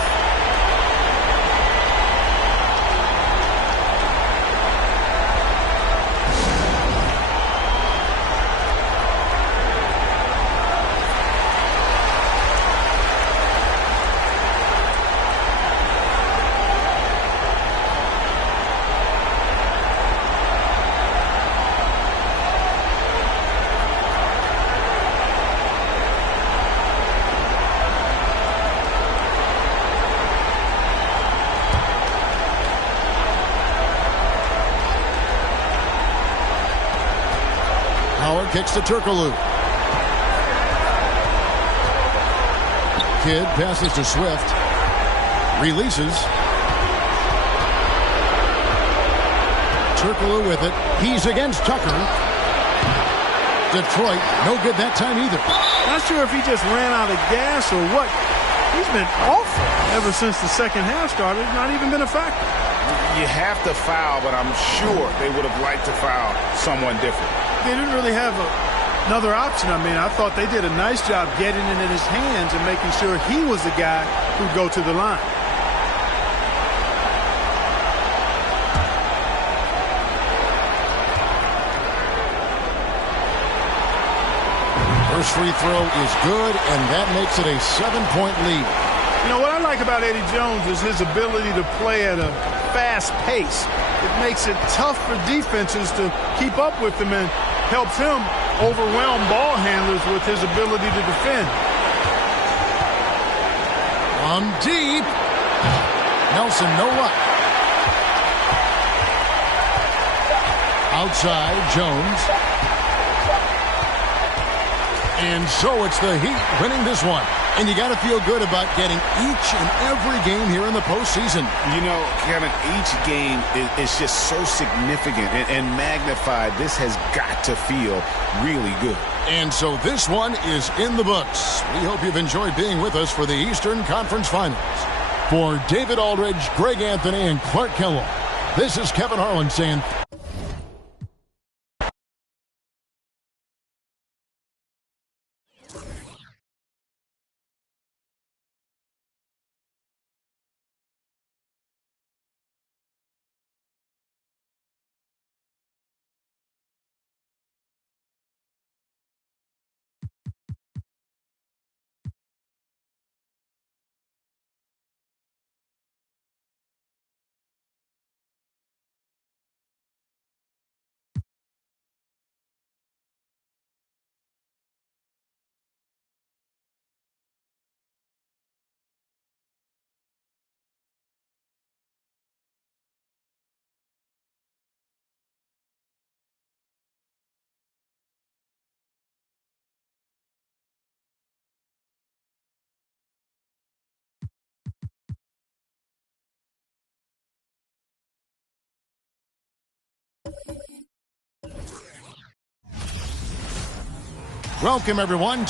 Howard kicks to Turkoglu. Kidd passes to Swift. Releases. Turkoglu with it. He's against Tucker. Detroit, no good that time either. Not sure if he just ran out of gas or what. He's been awful ever since the second half started. Not even been a factor. You have to foul, but I'm sure they would have liked to foul someone different. They didn't really have another option. I mean, I thought they did a nice job getting it in his hands and making sure he was the guy who'd go to the line. First free throw is good, and that makes it a 7-point lead. You know, what I like about Eddie Jones is his ability to play at a fast pace. It makes it tough for defenses to keep up with him and helps him overwhelm ball handlers with his ability to defend. On deep. Nelson, no luck. Outside, Jones. And so it's the Heat winning this one. And you got to feel good about getting each and every game here in the postseason. You know, Kevin, each game is just so significant and magnified. This has got to feel really good. And so this one is in the books. We hope you've enjoyed being with us for the Eastern Conference Finals. For David Aldridge, Greg Anthony, and Clark Kellogg, this is Kevin Harlan saying welcome, everyone.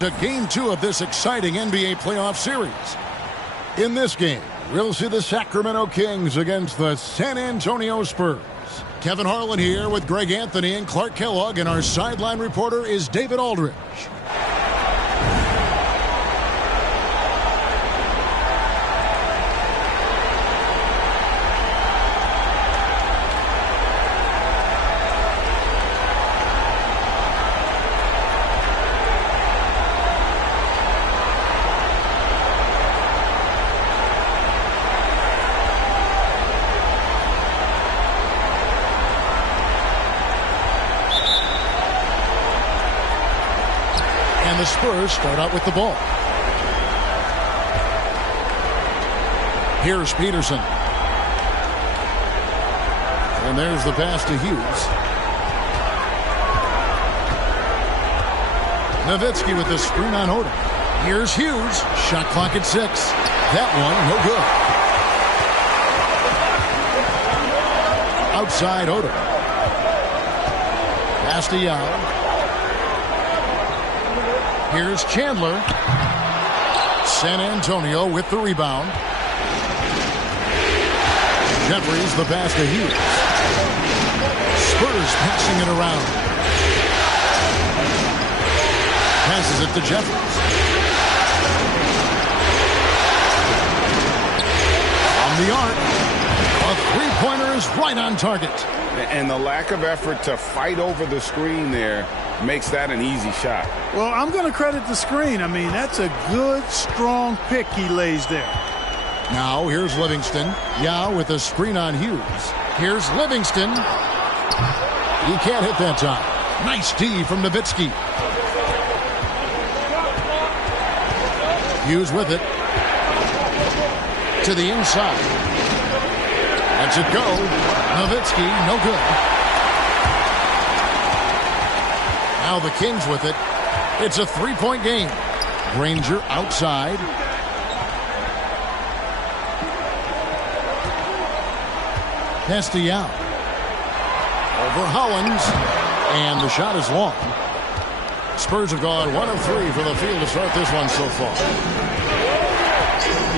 To game 2 of this exciting NBA playoff series. In this game, we'll see the Sacramento Kings against the San Antonio Spurs. Kevin Harlan here with Greg Anthony and Clark Kellogg, and our sideline reporter is David Aldridge. The Spurs start out with the ball. Here's Peterson. And there's the pass to Hughes. Nowitzki with the screen on Odom. Here's Hughes. Shot clock at 6. That one, no good. Outside Odom. Pass to Yao. Here's Chandler. San Antonio with the rebound. Jeffries the pass to Hughes. Spurs passing it around. Passes it to Jeffries. On the arc. A three-pointer is right on target. And the lack of effort to fight over the screen there makes that an easy shot. Well, I'm going to credit the screen. I mean, that's a good, strong pick he lays there. Now, here's Livingston. Yao with a screen on Hughes. Here's Livingston. He can't hit that time. Nice D from Nowitzki. Hughes with it. To the inside. Lets it go. Nowitzki, no good. Now the Kings with it. It's a three-point game. Granger outside. Pass to Yao. Over Hollins. And the shot is long. Spurs have gone 1 of 3 from the field to start this one so far.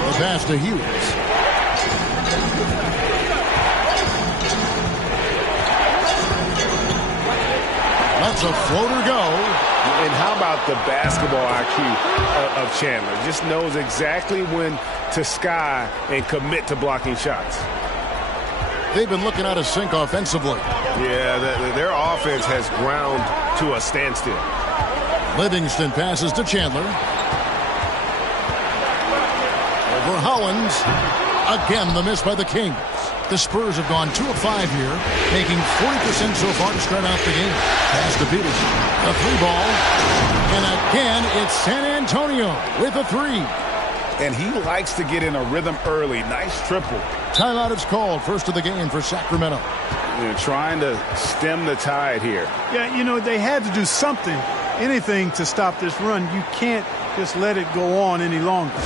The pass to Hughes. That's a floater go. And how about the basketball IQ of Chandler? Just knows exactly when to sky and commit to blocking shots. They've been looking out of sync offensively. Yeah, their offense has ground to a standstill. Livingston passes to Chandler. Over Hollins. Again, the miss by the Kings. The Spurs have gone 2 of 5 here, making 40% so far to start out the game. Pass to Peterson. A 3-ball. And again, it's San Antonio with a 3. And he likes to get in a rhythm early. Nice triple. Timeout is called. First of the game for Sacramento. They're trying to stem the tide here. Yeah, you know, they had to do something, anything to stop this run. You can't just let it go on any longer.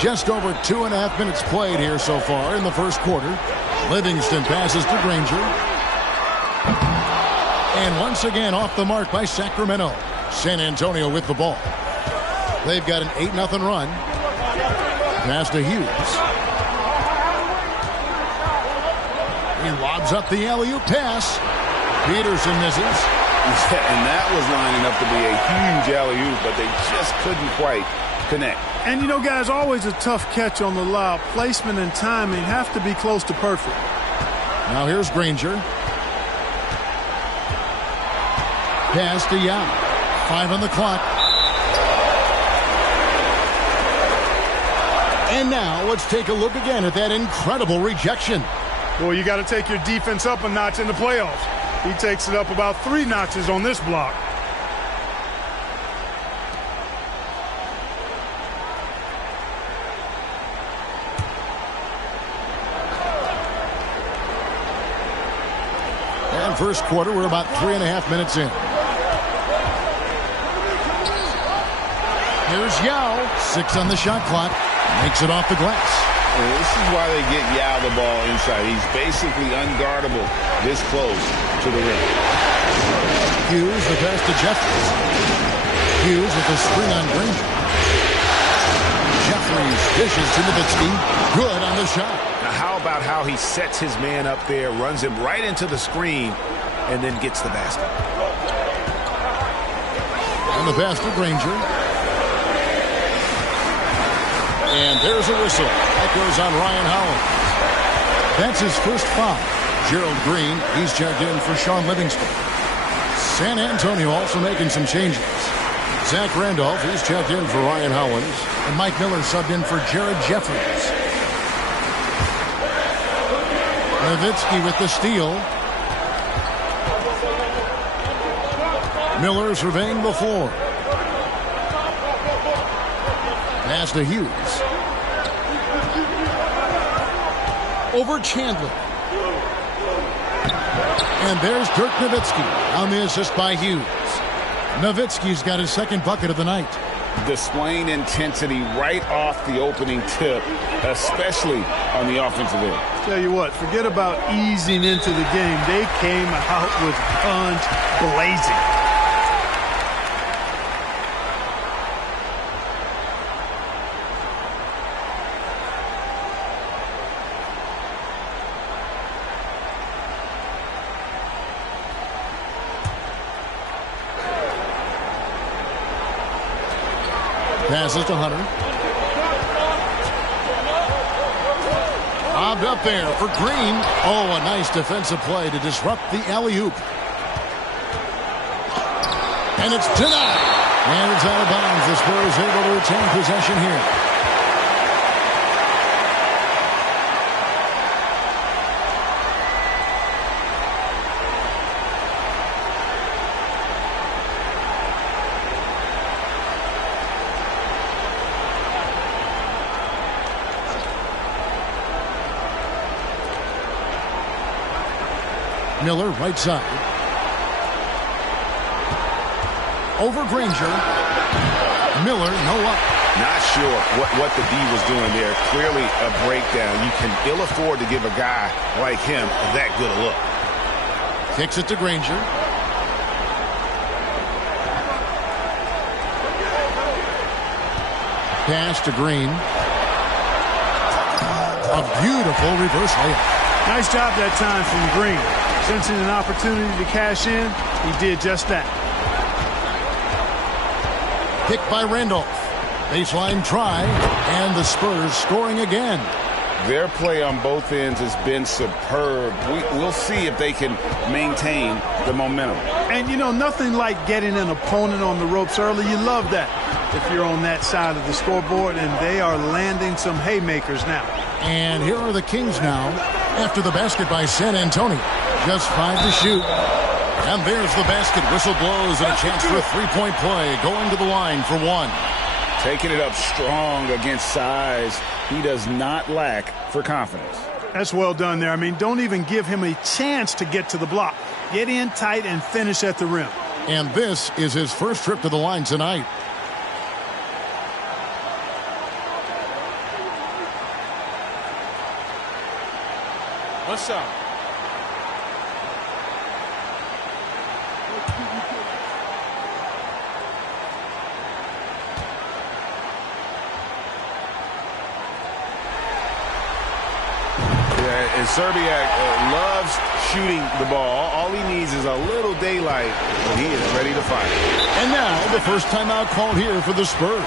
Just over 2.5 minutes played here so far in the first quarter. Livingston passes to Granger. And once again off the mark by Sacramento. San Antonio with the ball. They've got an 8-0 run. Pass to Hughes. He lobs up the alley-oop pass. Peterson misses. And that was lining up to be a huge alley-oop, but they just couldn't quite connect. And, you know, guys, always a tough catch on the lob. Placement and timing have to be close to perfect. Now here's Granger. Pass to Yao. 5 on the clock. And now let's take a look again at that incredible rejection. Well, you got to take your defense up a notch in the playoffs. He takes it up about 3 notches on this block. And first quarter, we're about 3.5 minutes in. Here's Yao. 6 on the shot clock. Makes it off the glass. This is why they get Yao the ball inside. He's basically unguardable this close to the rim. Hughes the pass to Jeffries. Hughes with a screen on Granger. Jeffries Jeffries dishes to Nowitzki. Good on the shot. Now, how about how he sets his man up there, runs him right into the screen, and then gets the basket. And the pass to Granger. And there's a whistle. That goes on Ryan Howland. That's his first foul. Gerald Green, he's checked in for Sean Livingston. San Antonio also making some changes. Zach Randolph, he's checked in for Ryan Howland. And Mike Miller subbed in for Jared Jeffries. Nowitzki with the steal. Miller surveying the floor. Pass to Hughes. Over Chandler. And there's Dirk Nowitzki on the assist by Hughes. Nowitzki's got his second bucket of the night. Displaying intensity right off the opening tip, especially on the offensive end. Tell you what, forget about easing into the game. They came out with guns blazing. Passes to Hunter. Bobbed up there for Green. Oh, a nice defensive play to disrupt the alley-oop. And it's denied. And it's out of bounds. The Spurs able to retain possession here. Miller, right side. Over Granger. Miller, no up. Not sure what the D was doing there. Clearly a breakdown. You can ill afford to give a guy like him that good a look. Kicks it to Granger. Pass to Green. A beautiful reverse layup. Nice job that time from Green. Sensing an opportunity to cash in, he did just that. Picked by Randolph. Baseline try, and the Spurs scoring again. Their play on both ends has been superb. We'll see if they can maintain the momentum. And, you know, nothing like getting an opponent on the ropes early. You love that if you're on that side of the scoreboard, and they are landing some haymakers now. And here are the Kings now after the basket by San Antonio. Just 5 to shoot. And there's the basket. Whistle blows and a chance for a three-point play. Going to the line for one. Taking it up strong against size. He does not lack for confidence. That's well done there. I mean, don't even give him a chance to get to the block. Get in tight and finish at the rim. And this is his first trip to the line tonight. What's up? And Serbiak loves shooting the ball. All he needs is a little daylight, and he is ready to fight. And now the first timeout called here for the Spurs.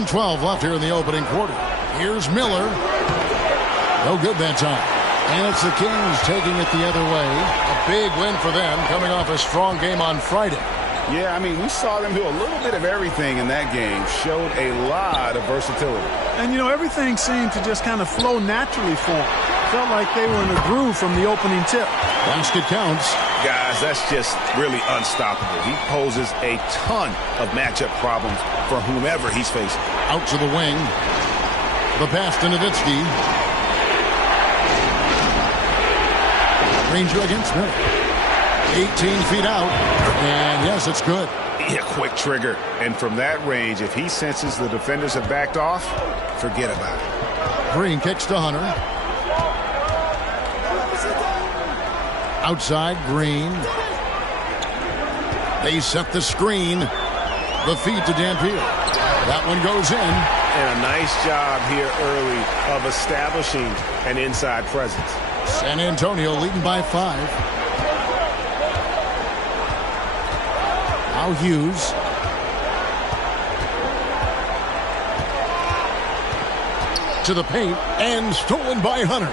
.12 left here in the opening quarter. Here's Miller. No good that time. And it's the Kings taking it the other way. A big win for them coming off a strong game on Friday. Yeah, I mean, we saw them do a little bit of everything in that game. Showed a lot of versatility. And, you know, everything seemed to just kind of flow naturally for them. Felt like they were in a groove from the opening tip. Basket counts. Guys, that's just really unstoppable. He poses a ton of matchup problems for whomever he's facing. Out to the wing. The pass to Nowitzki. Ranger against Miller. 18 feet out. And yes, it's good. Yeah, quick trigger. And from that range, if he senses the defenders have backed off, forget about it. Green kicks to Hunter. Outside, Green. They set the screen. The feed to Dampier. That one goes in. And a nice job here early of establishing an inside presence. San Antonio leading by 5. Now Hughes. To the paint and stolen by Hunter.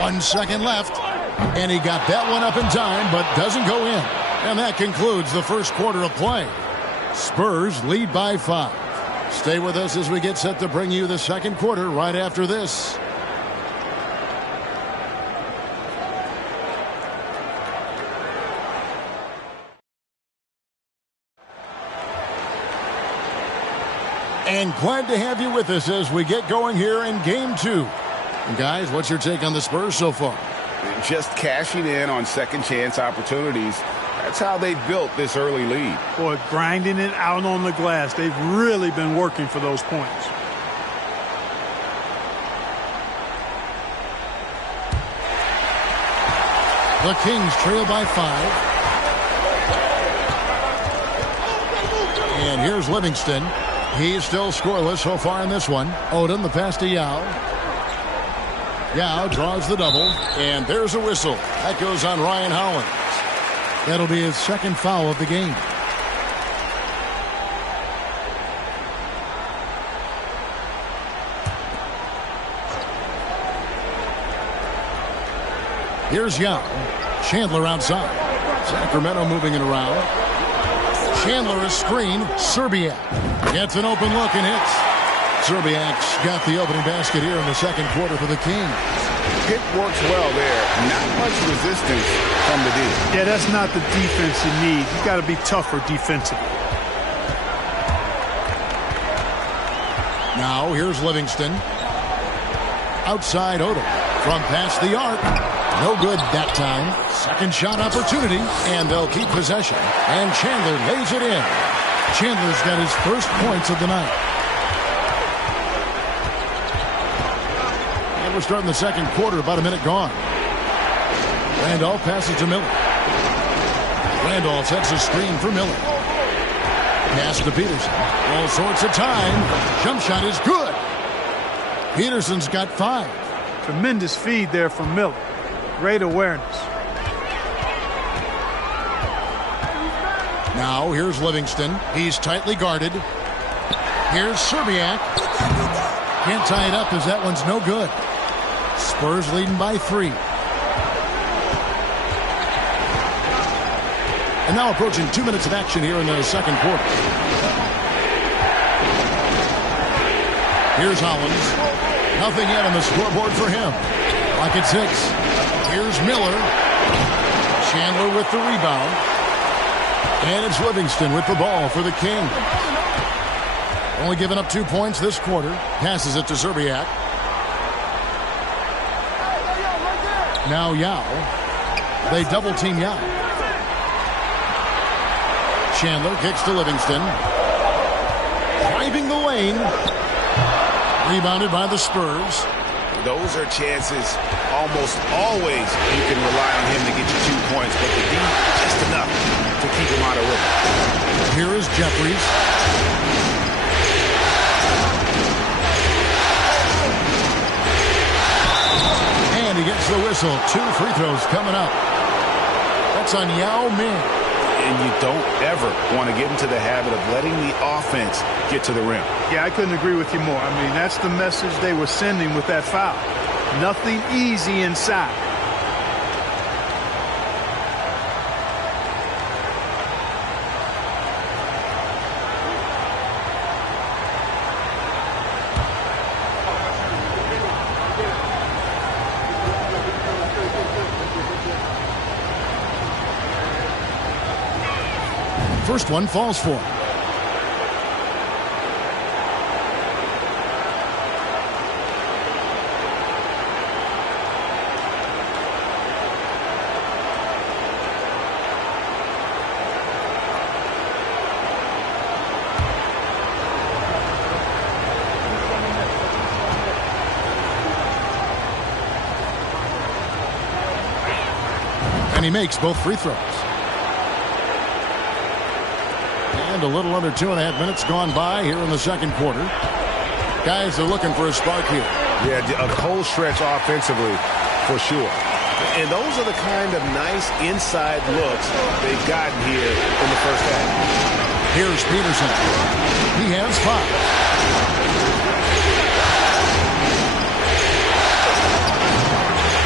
1 second left, and he got that one up in time, but doesn't go in. And that concludes the first quarter of play. Spurs lead by 5. Stay with us as we get set to bring you the second quarter right after this. And glad to have you with us as we get going here in Game 2. And guys, what's your take on the Spurs so far? Just cashing in on second chance opportunities. That's how they built this early lead. Boy, grinding it out on the glass. They've really been working for those points. The Kings trail by 5. And here's Livingston. He's still scoreless so far in this one. Odom, the pass to Yao. Yao draws the double, and there's a whistle. That goes on Ryan Hollins. That'll be his second foul of the game. Here's Yao. Chandler outside. Sacramento moving it around. Chandler a screen. Serbiak gets an open look and hits. Serbiak's got the opening basket here in the second quarter for the Kings. It works well there. Not much resistance from the D. Yeah, that's not the defense you need. You've got to be tougher defensively. Now here's Livingston. Outside Odom. From past the arc. No good that time. Second shot opportunity, and they'll keep possession. And Chandler lays it in. Chandler's got his first points of the night. And we're starting the second quarter, about a minute gone. Randolph passes to Miller. Randolph sets a screen for Miller. Pass to Peterson. All sorts of time. Jump shot is good. Peterson's got 5. Tremendous feed there from Miller. Great awareness. Now here's Livingston. He's tightly guarded. Here's Serbiak. Can't tie it up as that one's no good. Spurs leading by 3. And now approaching 2 minutes of action here in the second quarter. Here's Hollins. Nothing yet on the scoreboard for him. Clock at 6. Here's Miller. Chandler with the rebound. And it's Livingston with the ball for the Kings. Only giving up 2 points this quarter. Passes it to Serbiak. Now Yao. They double team Yao. Chandler kicks to Livingston. Driving the lane. Rebounded by the Spurs. Those are chances almost always you can rely on him to get you 2 points, but the D just enough to keep him out of rhythm. Here is Jeffries. And he gets the whistle. 2 free throws coming up. That's on Yao Ming. And you don't ever want to get into the habit of letting the offense get to the rim. Yeah, I couldn't agree with you more. I mean, that's the message they were sending with that foul. Nothing easy inside. first one falls for him. And he makes both free throws. And a little under 2.5 minutes gone by here in the second quarter. Guys are looking for a spark here. Yeah, a cold stretch offensively for sure. And those are the kind of nice inside looks they've gotten here in the first half. Here's Peterson. He has 5.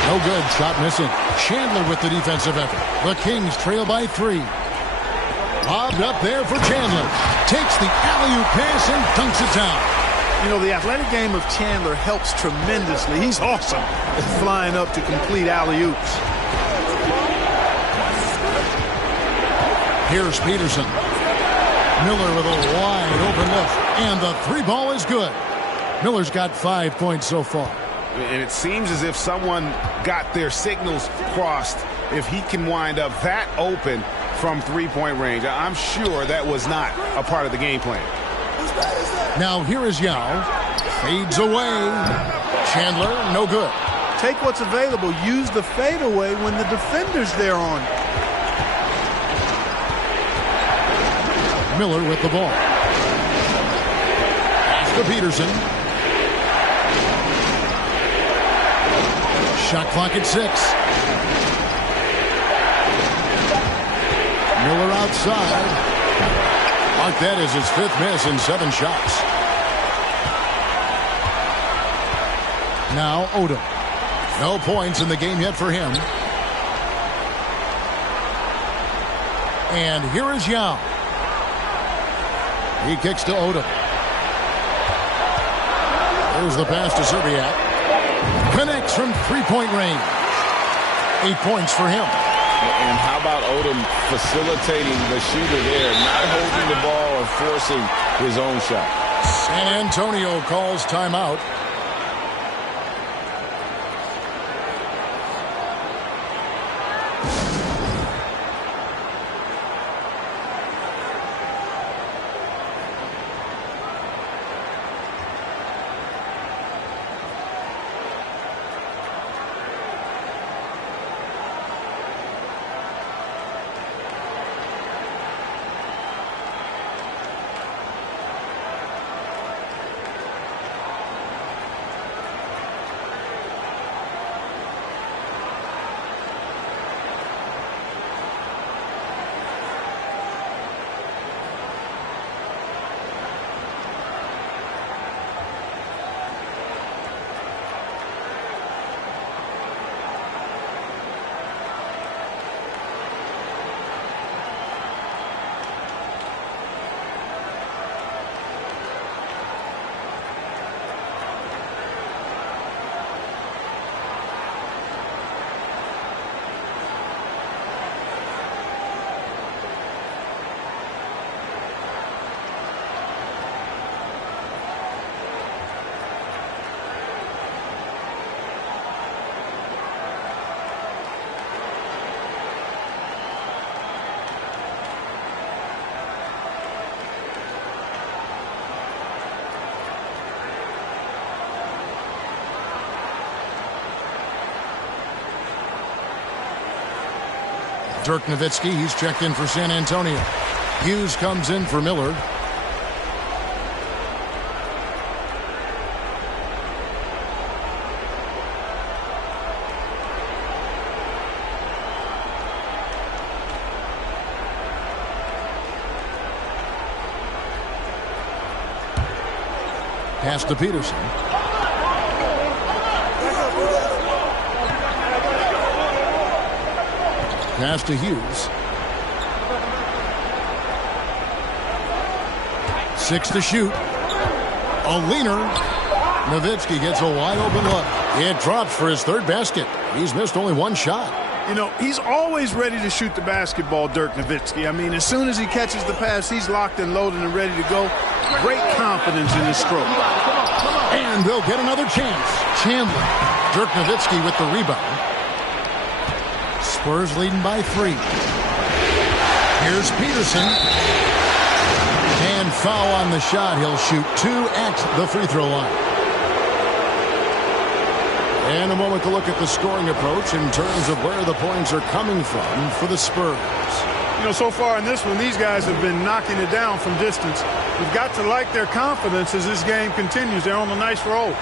No good. Shot missing. Chandler with the defensive effort. The Kings trail by 3. Lobbed up there for Chandler. Takes the alley-oop pass and dunks it down. You know, the athletic game of Chandler helps tremendously. He's awesome at flying up to complete alley-oops. Here's Peterson. Miller with a wide open look. And the 3 ball is good. Miller's got 5 points so far. And it seems as if someone got their signals crossed if he can wind up that open from 3-point range. I'm sure that was not a part of the game plan. Now here is Yao. Fades away. Chandler, no good. Take what's available. Use the fadeaway when the defender's there on. Miller with the ball. Pass to Peterson. Shot clock at 6. Miller outside. Mark that as his 5th miss in 7 shots. Now Odom. No points in the game yet for him. And here is Yao. He kicks to Odom. Here's the pass to Serbiak. Connects from 3-point range. 8 points for him. And how about Odom facilitating the shooter there, not holding the ball or forcing his own shot. San Antonio calls timeout. Dirk Nowitzki, he's checked in for San Antonio. Hughes comes in for Miller. Pass to Peterson. Pass to Hughes. 6 to shoot. A leaner. Nowitzki gets a wide open look. It drops for his 3rd basket. He's missed only 1 shot. You know, he's always ready to shoot the basketball, Dirk Nowitzki. I mean, as soon as he catches the pass, he's locked and loaded and ready to go. Great confidence in his stroke. And they'll get another chance. Chandler. Dirk Nowitzki with the rebound. Spurs leading by 3. Here's Peterson. And foul on the shot. He'll shoot 2 at the free throw line. And a moment to look at the scoring approach in terms of where the points are coming from for the Spurs. You know, so far in this one, these guys have been knocking it down from distance. You've got to like their confidence as this game continues. They're on a nice roll.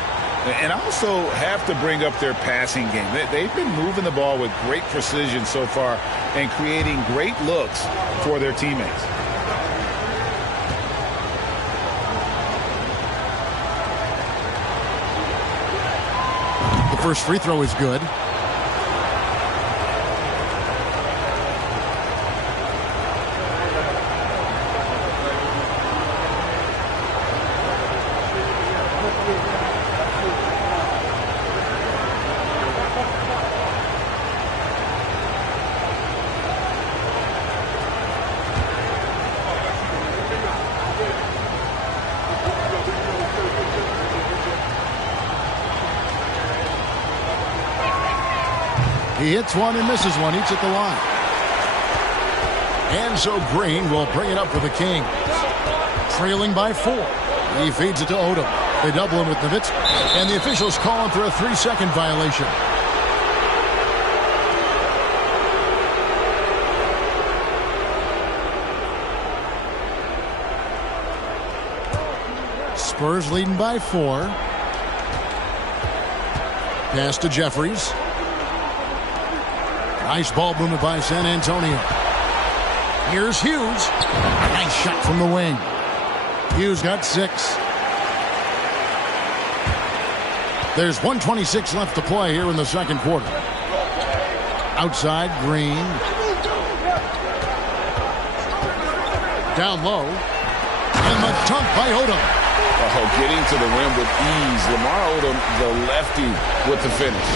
And also have to bring up their passing game. They've been moving the ball with great precision so far and creating great looks for their teammates. The first free throw is good. He hits one and misses one. Each at the line. And so Green will bring it up for the Kings. Trailing by 4. He feeds it to Odom. They double him with Nowitzki. And the officials call him for a 3-second violation. Spurs leading by 4. Pass to Jeffries. Nice ball movement by San Antonio. Here's Hughes. Nice shot from the wing. Hughes got 6. There's 1:26 left to play here in the second quarter. Outside, Green. Down low. And the dunk by Odom. Oh, getting to the rim with ease. Lamar Odom, the lefty, with the finish.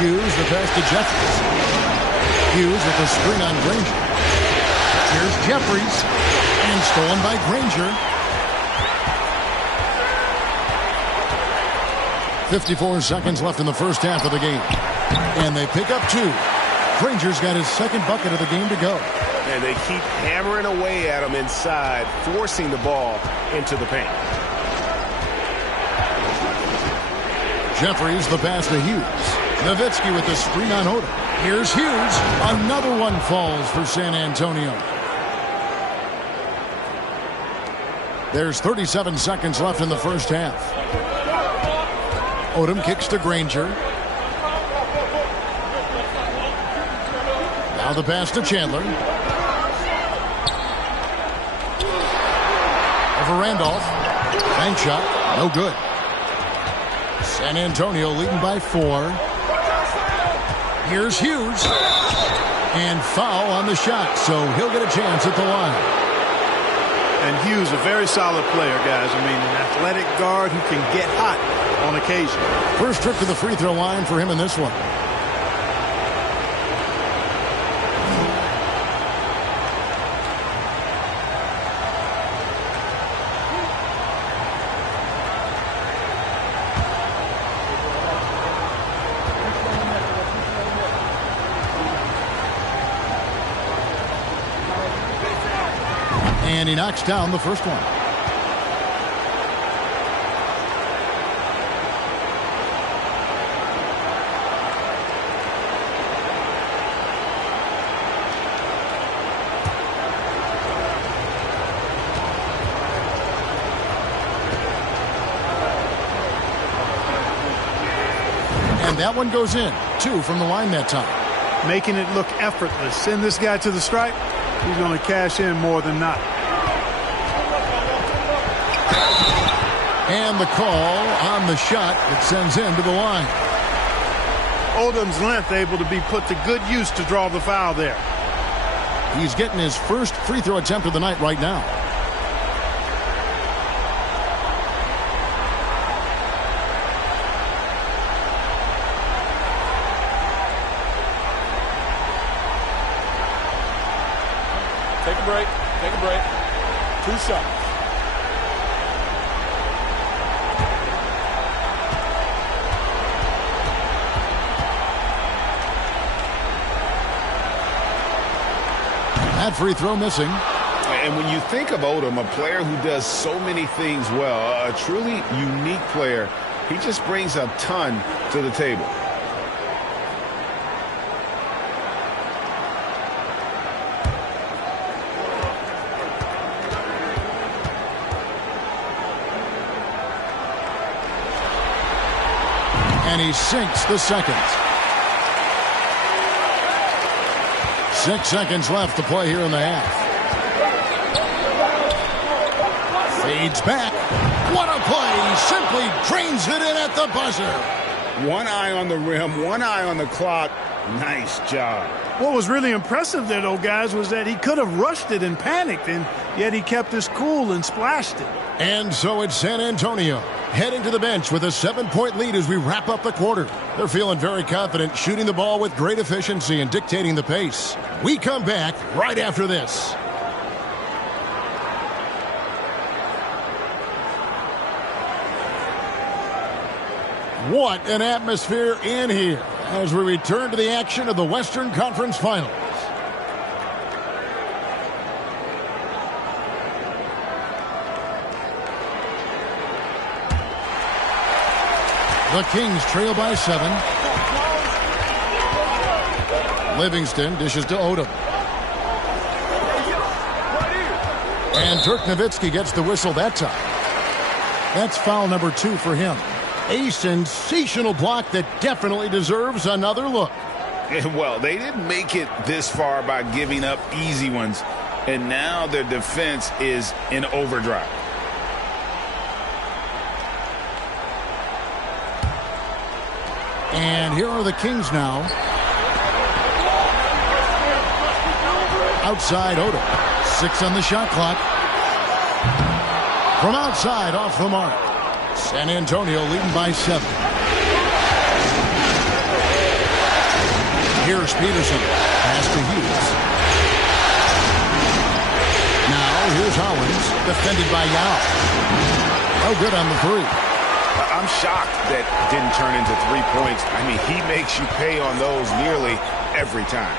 Hughes, the pass to Jeffries. Hughes with the screen on Granger. Here's Jeffries. And stolen by Granger. 54 seconds left in the first half of the game. And they pick up 2. Granger's got his second bucket of the game to go. And they keep hammering away at him inside, forcing the ball into the paint. Jeffries, the pass to Hughes. Nowitzki with the screen on Odom. Here's Hughes. Another one falls for San Antonio. There's 37 seconds left in the first half. Odom kicks to Granger. Now the pass to Chandler. Over Randolph. Bank shot. No good. San Antonio leading by 4. Here's Hughes. And foul on the shot, so he'll get a chance at the line. And Hughes, a very solid player, guys. I mean, an athletic guard who can get hot on occasion. First trip to the free throw line for him in this one. And he knocks down the first one. And that one goes in. 2 from the line that time. Making it look effortless. Send this guy to the stripe. He's going to cash in more than not. And the call on the shot that sends him to the line. Odom's length able to be put to good use to draw the foul there. He's getting his first free throw attempt of the night right now. a break. Take a break. 2 shots. That free throw missing. And when you think of Odom, a player who does so many things well, a truly unique player, he just brings a ton to the table. And he sinks the second. 6 seconds left to play here in the half. Fades back. What a play. Simply drains it in at the buzzer. One eye on the rim, one eye on the clock. Nice job. What was really impressive there, though, guys, was that he could have rushed it and panicked, and yet he kept his cool and splashed it. And so it's San Antonio heading to the bench with a 7-point lead as we wrap up the quarter. They're feeling very confident, shooting the ball with great efficiency and dictating the pace. We come back right after this. What an atmosphere in here as we return to the action of the Western Conference Finals. The Kings trail by 7. Livingston dishes to Odom. And Dirk Nowitzki gets the whistle that time. That's foul number 2 for him. A sensational block that definitely deserves another look. Well, they didn't make it this far by giving up easy ones, and now their defense is in overdrive. And here are the Kings now. Outside Odom. 6 on the shot clock. From outside, off the mark. San Antonio leading by 7. Here's Peterson. Pass to Hughes. Now here's Hollins. Defended by Yao. No good on the 3. I'm shocked that didn't turn into 3 points. I mean, he makes you pay on those nearly every time.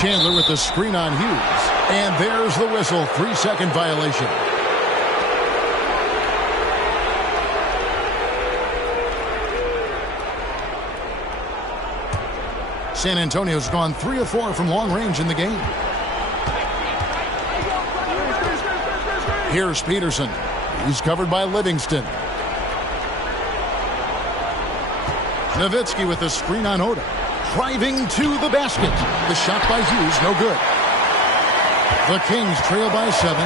Chandler with the screen on Hughes. And there's the whistle. 3-second violation. San Antonio's gone 3 of 4 from long range in the game. Here's Peterson. He's covered by Livingston. Nowitzki with the screen on Odom. Driving to the basket. The shot by Hughes, no good. The Kings trail by 7.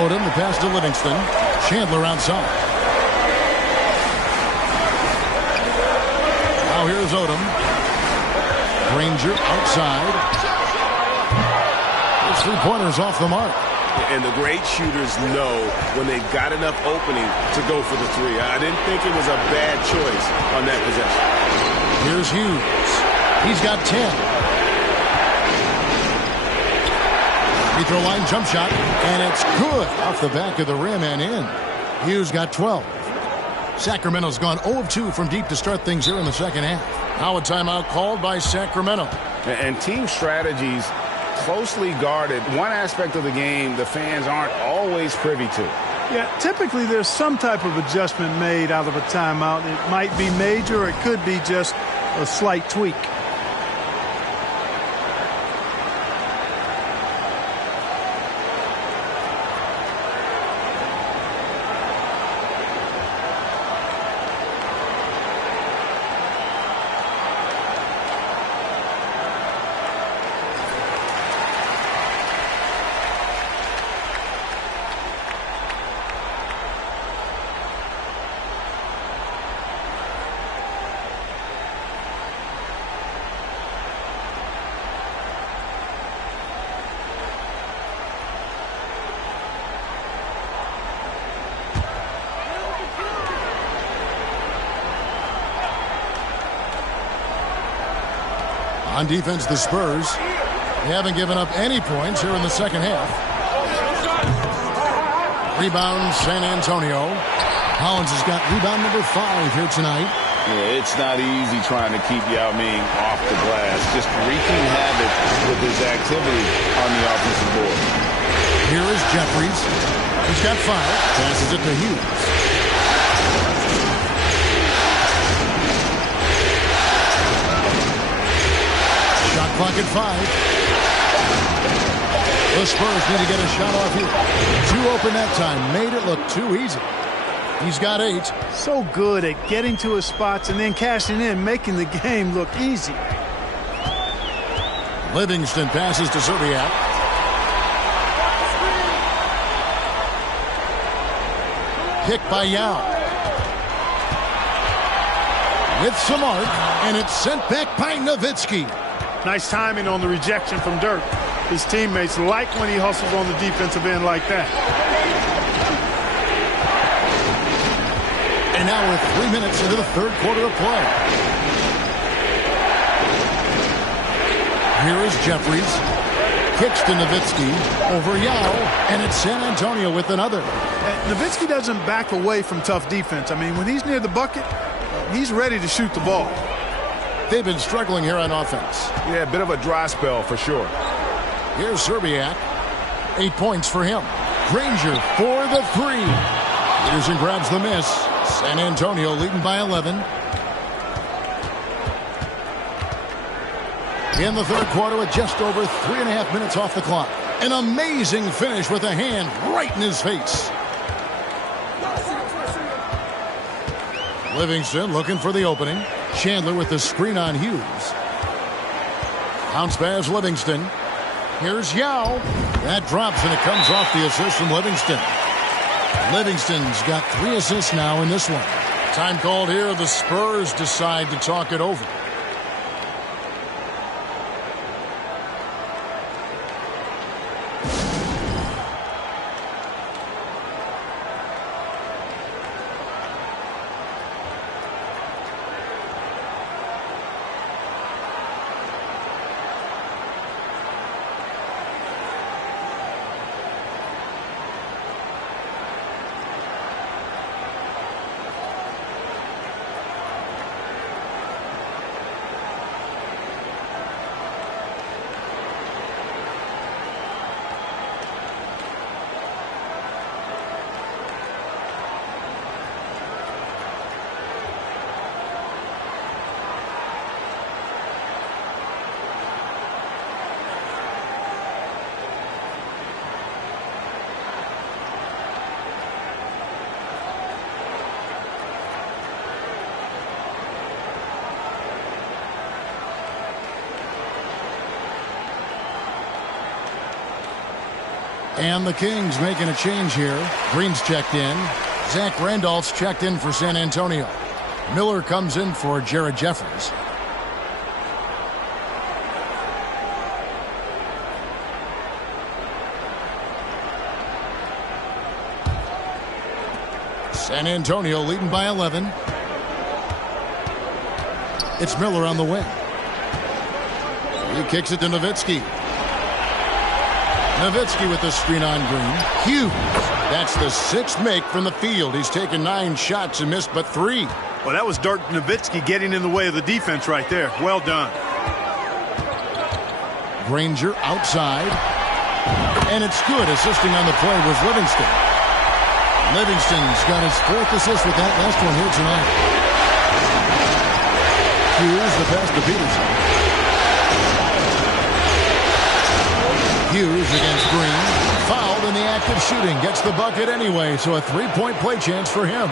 Odom, the pass to Livingston. Chandler outside. Now here's Odom. Granger outside. His 3-pointers off the mark. And the great shooters know when they've got enough opening to go for the 3. I didn't think it was a bad choice on that possession. Here's Hughes. He's got 10. Free throw line jump shot. And it's good off the back of the rim and in. Hughes got 12. Sacramento's gone 0 of 2 from deep to start things here in the second half. Now a timeout called by Sacramento. And team strategies closely guarded. One aspect of the game the fans aren't always privy to. Yeah, typically there's some type of adjustment made out of a timeout. It might be major, or it could be just a slight tweak. On defense, the Spurs, they haven't given up any points here in the second half. Rebound, San Antonio. Collins has got rebound number 5 here tonight. Yeah, it's not easy trying to keep Yao Ming off the glass. Just wreaking havoc with his activity on the offensive board. Here is Jeffries. He's got 5. Passes it to Hughes. Shot clock at 5. The Spurs need to get a shot off here. Too open that time. Made it look too easy. He's got 8. So good at getting to his spots and then cashing in, making the game look easy. Livingston passes to Zerbiak. Kick by Yao. With some arc, and it's sent back by Nowitzki. Nice timing on the rejection from Dirk. His teammates like when he hustles on the defensive end like that. And now we're 3 minutes into the third quarter of play. Here is Jeffries. Kicks to Nowitzki over Yao, and it's San Antonio with another. And Nowitzki doesn't back away from tough defense. I mean, when he's near the bucket, he's ready to shoot the ball. They've been struggling here on offense. Yeah, a bit of a dry spell for sure. Here's Zerbiak. 8 points for him. Granger for the 3. Peterson grabs the miss. San Antonio leading by 11. In the third quarter with just over 3.5 minutes off the clock. An amazing finish with a hand right in his face. Livingston looking for the opening. Chandler with the screen on Hughes. Bounce pass Livingston. Here's Yao. That drops and it comes off the assist from Livingston. Livingston's got 3 assists now in this one. Time called here. The Spurs decide to talk it over. And the Kings making a change here. Green's checked in. Zach Randolph's checked in for San Antonio. Miller comes in for Jared Jeffries. San Antonio leading by 11. It's Miller on the wing. He kicks it to Nowitzki. Nowitzki with the screen on Green. Hughes. That's the 6th make from the field. He's taken 9 shots and missed but 3. Well, that was Dirk Nowitzki getting in the way of the defense right there. Well done. Granger outside. And it's good. Assisting on the play was Livingston. Livingston's got his 4th assist with that last one here tonight. Hughes the pass to Peterson. Hughes against Green. Fouled in the act of shooting. Gets the bucket anyway, so a 3-point play chance for him.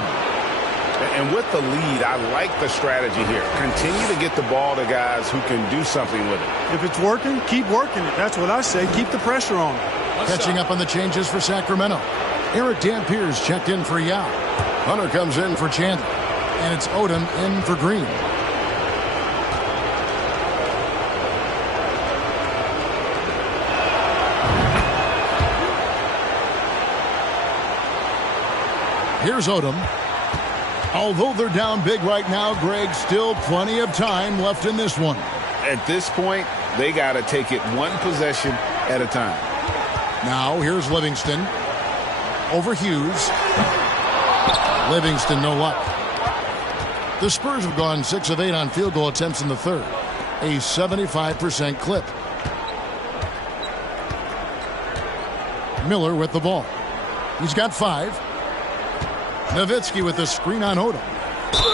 And with the lead, I like the strategy here. Continue to get the ball to guys who can do something with it. If it's working, keep working it. That's what I say. Keep the pressure on it. Catching up on the changes for Sacramento. Eric Dampiers checked in for Yao. Hunter comes in for Chandler. And it's Odom in for Green. Here's Odom. Although they're down big right now, Greg, still plenty of time left in this one. At this point, they got to take it one possession at a time. Now here's Livingston. Over Hughes. Livingston, no luck. The Spurs have gone 6 of 8 on field goal attempts in the third. A 75% clip. Miller with the ball. He's got 5. Nowitzki with the screen on Odom.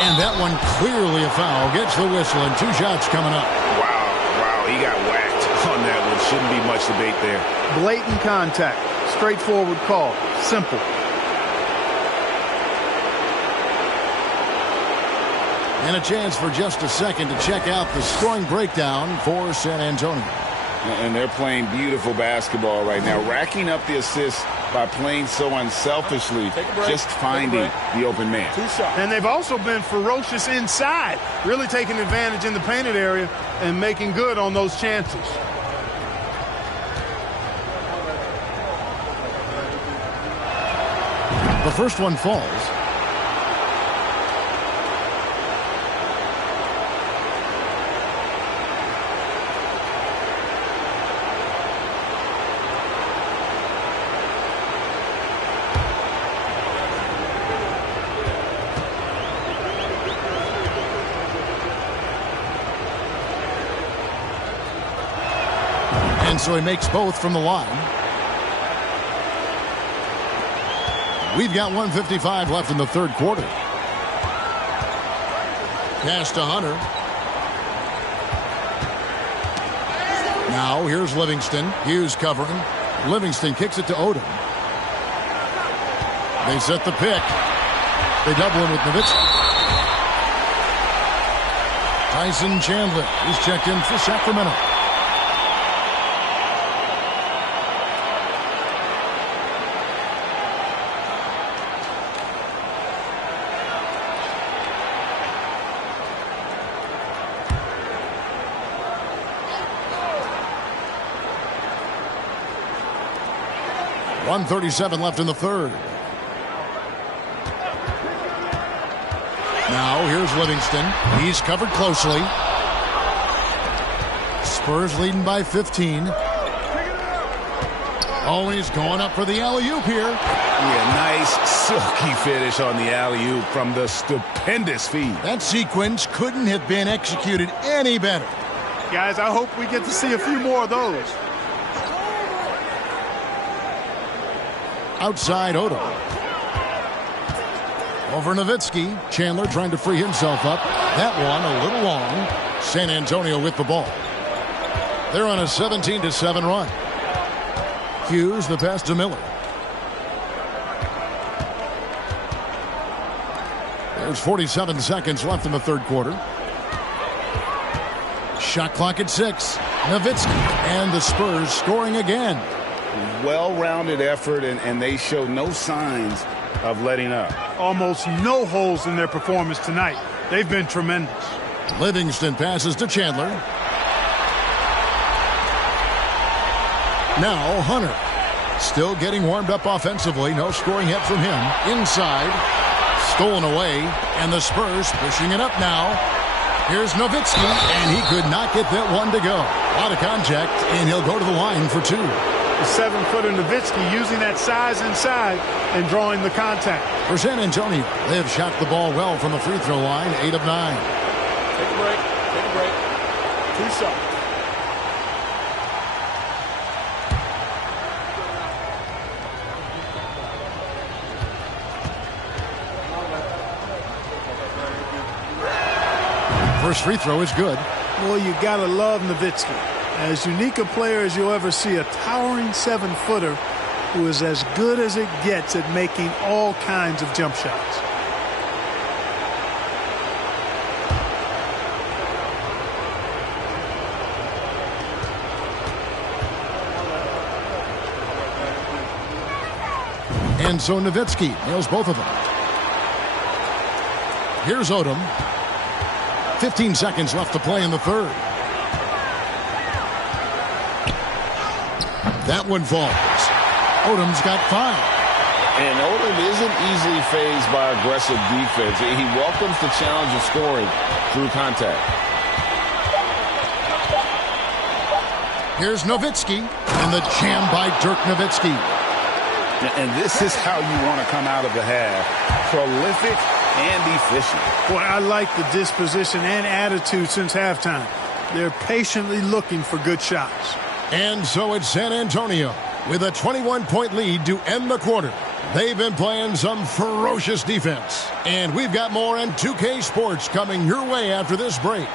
And that one clearly a foul. Gets the whistle and 2 shots coming up. Wow, he got whacked on that one. Shouldn't be much debate there. Blatant contact. Straightforward call. Simple. And a chance for just a second to check out the scoring breakdown for San Antonio. And they're playing beautiful basketball right now, racking up the assists by playing so unselfishly, just finding the open man. 2 shots. And they've also been ferocious inside, really taking advantage in the painted area and making good on those chances. The first one falls. And so he makes both from the line. We've got 1:55 left in the third quarter. Pass to Hunter. Now here's Livingston. Hughes covering. Livingston kicks it to Odom. They set the pick. They double him with Nowitzki. Tyson Chandler. He's checked in for Sacramento. .137 left in the third. Now here's Livingston. He's covered closely. Spurs leading by 15. Oh, he's going up for the alley-oop here. Yeah, nice silky finish on the alley-oop from the stupendous feed. That sequence couldn't have been executed any better. Guys, I hope we get to see a few more of those. Outside Odom. Over Nowitzki. Chandler trying to free himself up. That one a little long. San Antonio with the ball. They're on a 17-7 run. Hughes, the pass to Miller. There's 47 seconds left in the third quarter. Shot clock at 6. Nowitzki. And the Spurs scoring again. Well-rounded effort, and they show no signs of letting up. Almost no holes in their performance tonight. They've been tremendous. Livingston passes to Chandler. Now Hunter. Still getting warmed up offensively. No scoring yet from him. Inside. Stolen away. And the Spurs pushing it up now. Here's Nowitzki. And he could not get that one to go. A lot of contact. And he'll go to the line for 2. The 7-footer Nowitzki using that size inside and drawing the contact. For San Antonio, they have shot the ball well from the free throw line. 8 of 9. Take a break. Take a break. 2 shots. First free throw is good. Boy, you gotta love Nowitzki. As unique a player as you'll ever see, a towering 7-footer who is as good as it gets at making all kinds of jump shots. And so Nowitzki nails both of them. Here's Odom. 15 seconds left to play in the third. That one falls. Odom's got 5. And Odom isn't easily fazed by aggressive defense. He welcomes the challenge of scoring through contact. Here's Nowitzki, and the jam by Dirk Nowitzki. And this is how you want to come out of the half. Prolific and efficient. Boy, I like the disposition and attitude since halftime. They're patiently looking for good shots. And so it's San Antonio with a 21-point lead to end the quarter. They've been playing some ferocious defense. And we've got more on 2K Sports coming your way after this break.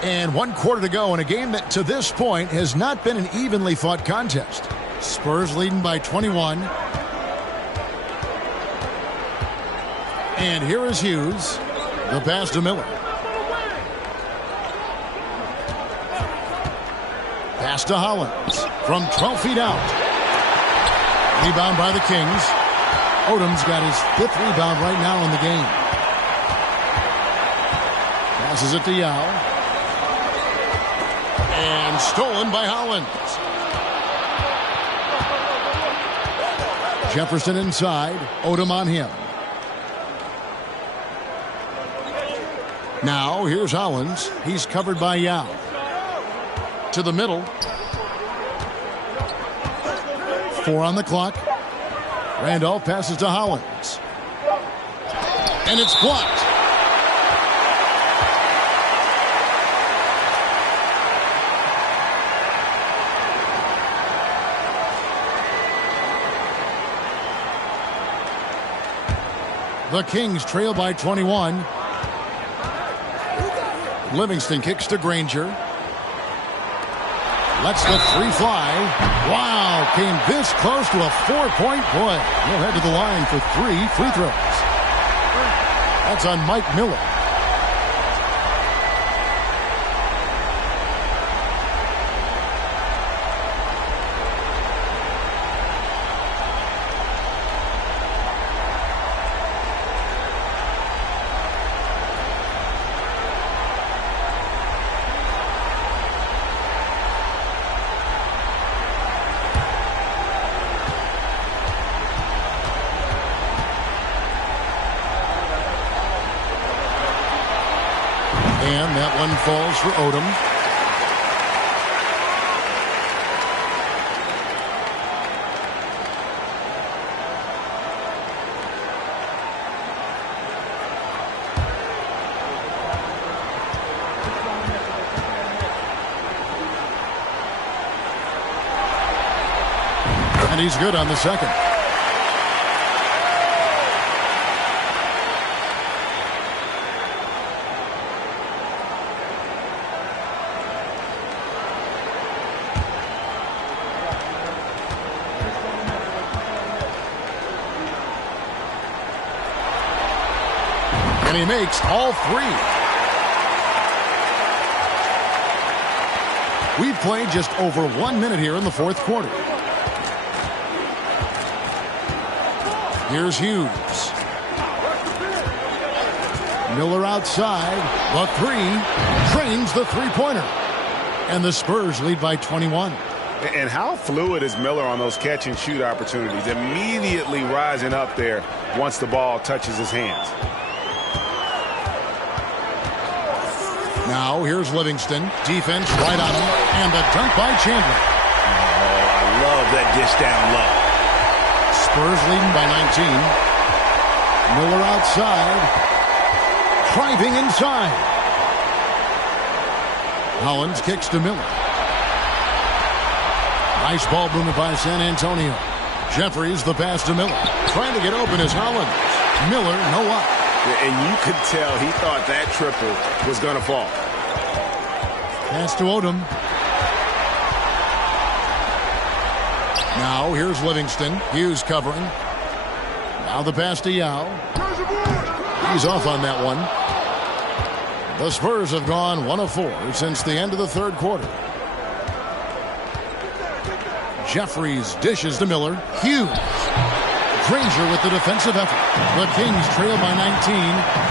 And 1 quarter to go in a game that to this point has not been an evenly fought contest. Spurs leading by 21. And here is Hughes. The pass to Miller. Pass to Hollins from 12 feet out. Rebound by the Kings. Odom's got his 5th rebound right now in the game. Passes it to Yao. And stolen by Hollins. Jefferson inside. Odom on him. Now here's Hollins. He's covered by Yao. To the middle. 4 on the clock. Randolph passes to Hollins. And it's blocked. The Kings trail by 21. Livingston kicks to Granger. Lets the 3 fly. Wow, came this close to a 4-point play. He'll head to the line for 3 free throws. That's on Mike Miller. And that one falls for Odom. And he's good on the second. And he makes all 3. We've played just over 1 minute here in the 4th quarter. Here's Hughes. Miller outside. The 3 drains the 3-pointer. And the Spurs lead by 21. And how fluid is Miller on those catch-and-shoot opportunities? Immediately rising up there once the ball touches his hands. Now here's Livingston. Defense right on him. And the dunk by Chandler. Oh, I love that dish down low. Spurs leading by 19. Miller outside. Driving inside. Hollins kicks to Miller. Nice ball movement by San Antonio. Jeffries the pass to Miller. Trying to get open is Hollins. Miller no up. And you could tell he thought that triple was going to fall. Pass to Odom. Now here's Livingston. Hughes covering. Now the pass to Yao. He's off on that one. The Spurs have gone 1 of 4 since the end of the 3rd quarter. Jeffries dishes to Miller. Hughes. Granger with the defensive effort. The Kings trail by 19.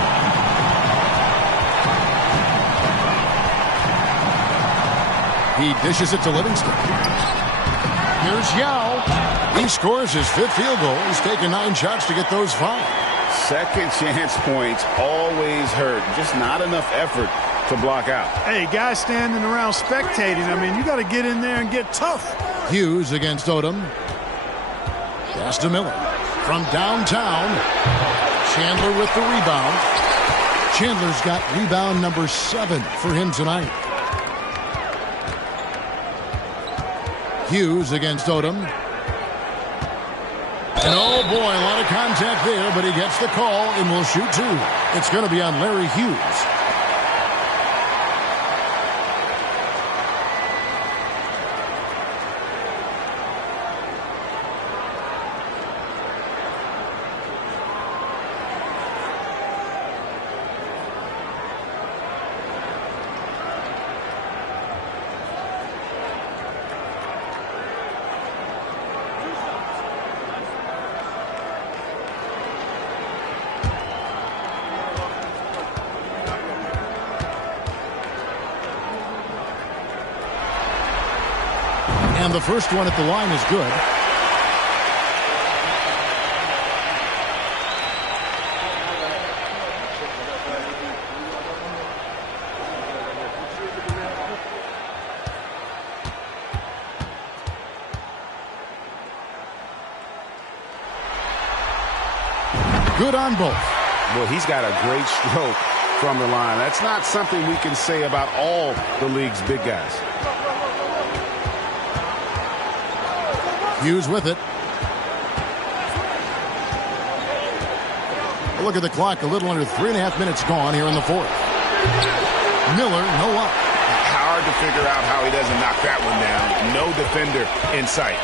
He dishes it to Livingston. Here's Yao. He scores his 5th field goal. He's taken 9 shots to get those 5. Second chance points always hurt. Just not enough effort to block out. Hey, guys standing around spectating. I mean, you got to get in there and get tough. Hughes against Odom. Pass to Miller. From downtown, Chandler with the rebound. Chandler's got rebound number 7 for him tonight. Hughes against Odom. And oh boy, a lot of contact there, but he gets the call and will shoot 2. It's going to be on Larry Hughes. And the first one at the line is good. Good on both. Well, he's got a great stroke from the line. That's not something we can say about all the league's big guys. Hughes with it. A look at the clock. A little under 3.5 minutes gone here in the 4th. Miller, no up. Hard to figure out how he doesn't knock that one down. No defender in sight.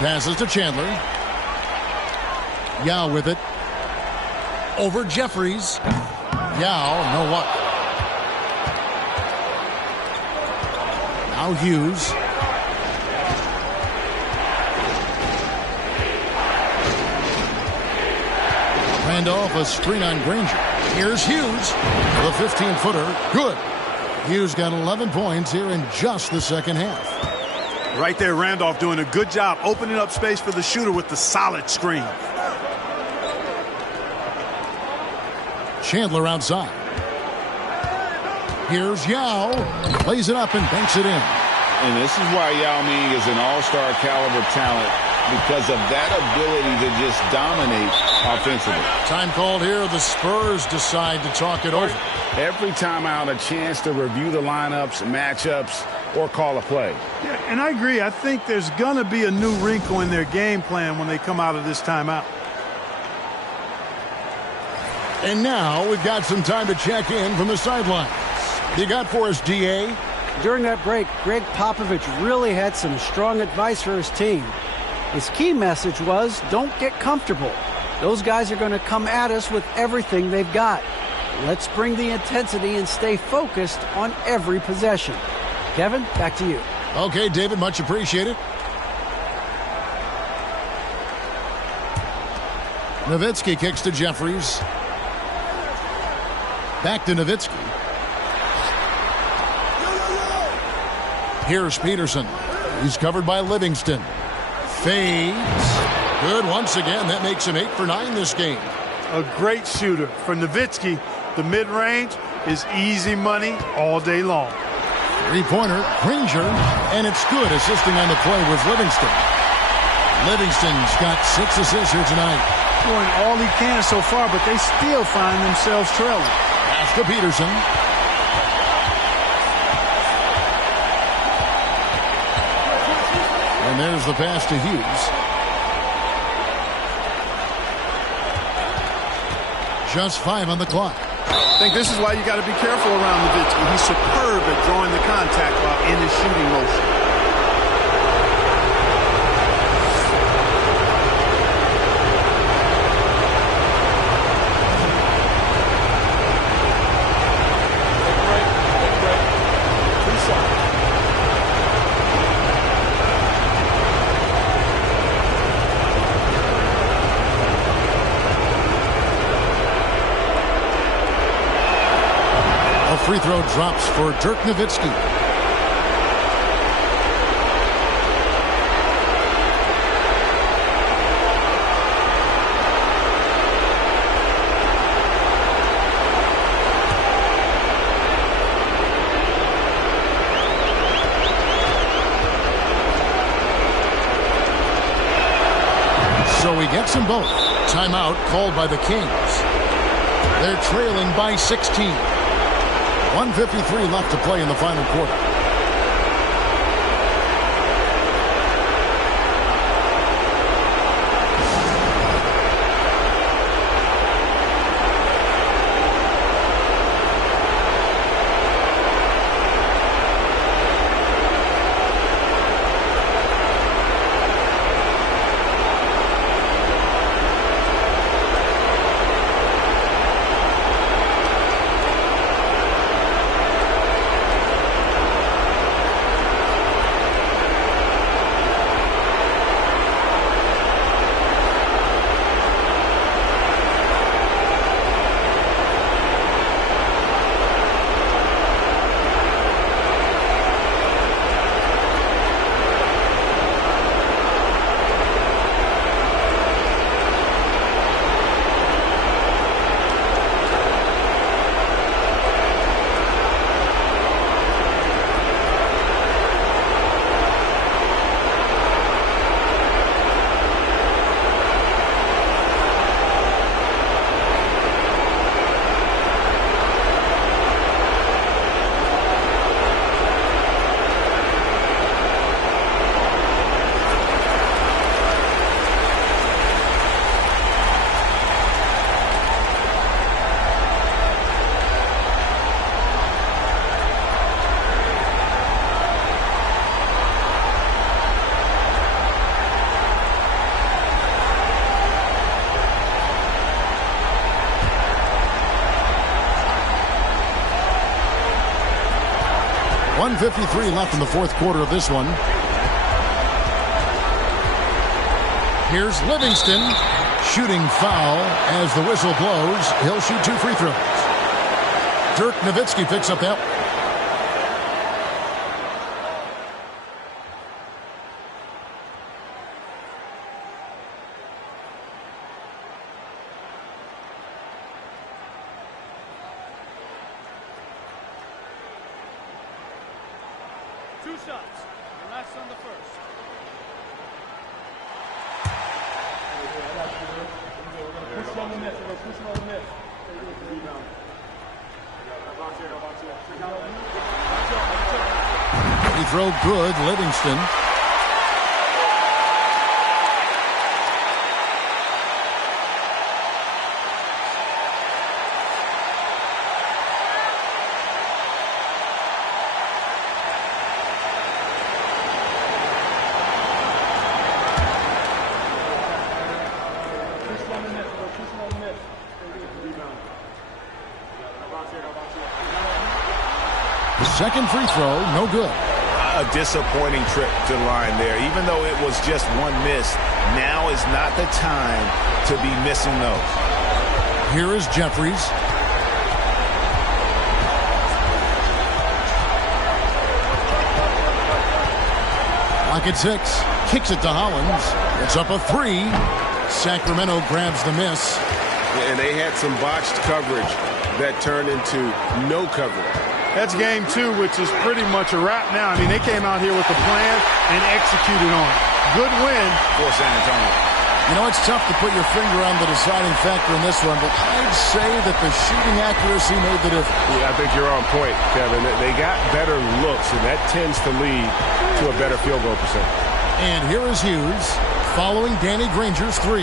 Passes to Chandler. Yao with it. Over Jeffries. Yao, no up. Now Hughes. Randolph, a screen on Granger. Here's Hughes. The 15-footer. Good. Hughes got 11 points here in just the second half. Right there, Randolph doing a good job opening up space for the shooter with the solid screen. Chandler outside. Here's Yao. Plays it up and banks it in. And this is why Yao Ming is an all-star caliber talent, because of that ability to just dominate offensively. Time called here. The Spurs decide to talk it over. Every time out, a chance to review the lineups, matchups, or call a play. Yeah, and I agree. I think there's going to be a new wrinkle in their game plan when they come out of this timeout. And now we've got some time to check in from the sidelines. You got for us, D.A.? During that break, Greg Popovich really had some strong advice for his team. His key message was, don't get comfortable. Those guys are going to come at us with everything they've got. Let's bring the intensity and stay focused on every possession. Kevin, back to you. Okay, David, much appreciated. Nowitzki kicks to Jeffries. Back to Nowitzki. Here's Peterson. He's covered by Livingston. Fades. Good once again. That makes him 8 for 9 this game. A great shooter. For Nowitzki, the mid-range is easy money all day long. Three-pointer, Granger, and it's good. Assisting on the play was Livingston. Livingston's got 6 assists here tonight. Doing all he can so far, but they still find themselves trailing. Pass to Peterson. And there's the pass to Hughes. Just 5 on the clock. I think this is why you got to be careful around Nowitzki. He's superb at drawing the contact while in his shooting motion. Free throw drops for Dirk Nowitzki. he gets them both. Timeout called by the Kings. They're trailing by 16. 1:53 left to play in the final quarter. .153 left in the fourth quarter of this one. Here's Livingston. Shooting foul as the whistle blows. He'll shoot 2 free throws. Dirk Nowitzki picks up that. Two shots. Relax on the first. Push on the net. Push on the net. Free throw good, Livingston. Second free throw, no good. A disappointing trip to the line there. Even though it was just one miss, now is not the time to be missing those. Here is Jeffries. Lock at 6. Kicks it to Hollins. It's up a 3. Sacramento grabs the miss. And they had some botched coverage that turned into no coverage. That's game 2, which is pretty much a wrap now. I mean, they came out here with a plan and executed on it. Good win for San Antonio. You know, it's tough to put your finger on the deciding factor in this one, but I'd say that the shooting accuracy made the difference. Yeah, I think you're on point, Kevin. They got better looks, and that tends to lead to a better field goal percentage. And here is Hughes following Danny Granger's 3.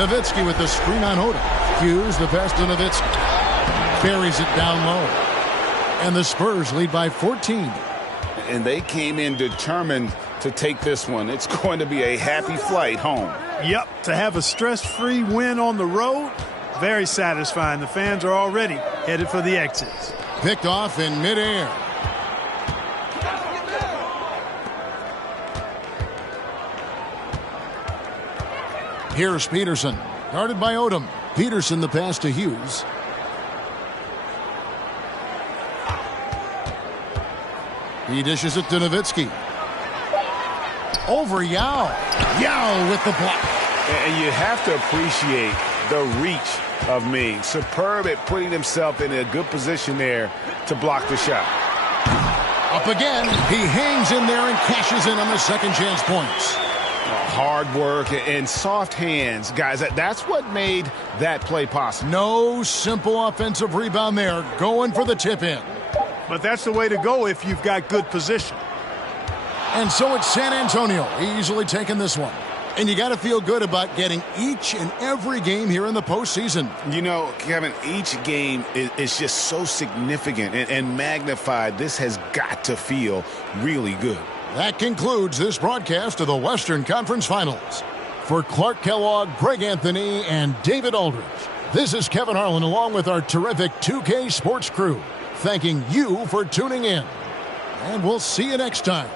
Nowitzki with the screen on Odom. Hughes, the pass to Nowitzki. Buries it down low. And the Spurs lead by 14. And they came in determined to take this one. It's going to be a happy flight home. Yep, to have a stress-free win on the road, very satisfying. The fans are already headed for the exits. Picked off in midair. Here's Peterson. Guarded by Odom. Peterson the pass to Hughes. He dishes it to Nowitzki. Over Yao. Yao with the block. And you have to appreciate the reach of Ming. Superb at putting himself in a good position there to block the shot. Up again. He hangs in there and cashes in on the second chance points. Hard work and soft hands, guys. That's what made that play possible. No simple offensive rebound there, going for the tip in. But that's the way to go if you've got good position. And so it's San Antonio easily taking this one. And you got to feel good about getting each and every game here in the postseason. You know, Kevin, each game is just so significant and magnified. This has got to feel really good. That concludes this broadcast of the Western Conference Finals. For Clark Kellogg, Greg Anthony, and David Aldridge, this is Kevin Harlan along with our terrific 2K Sports crew, thanking you for tuning in. And we'll see you next time.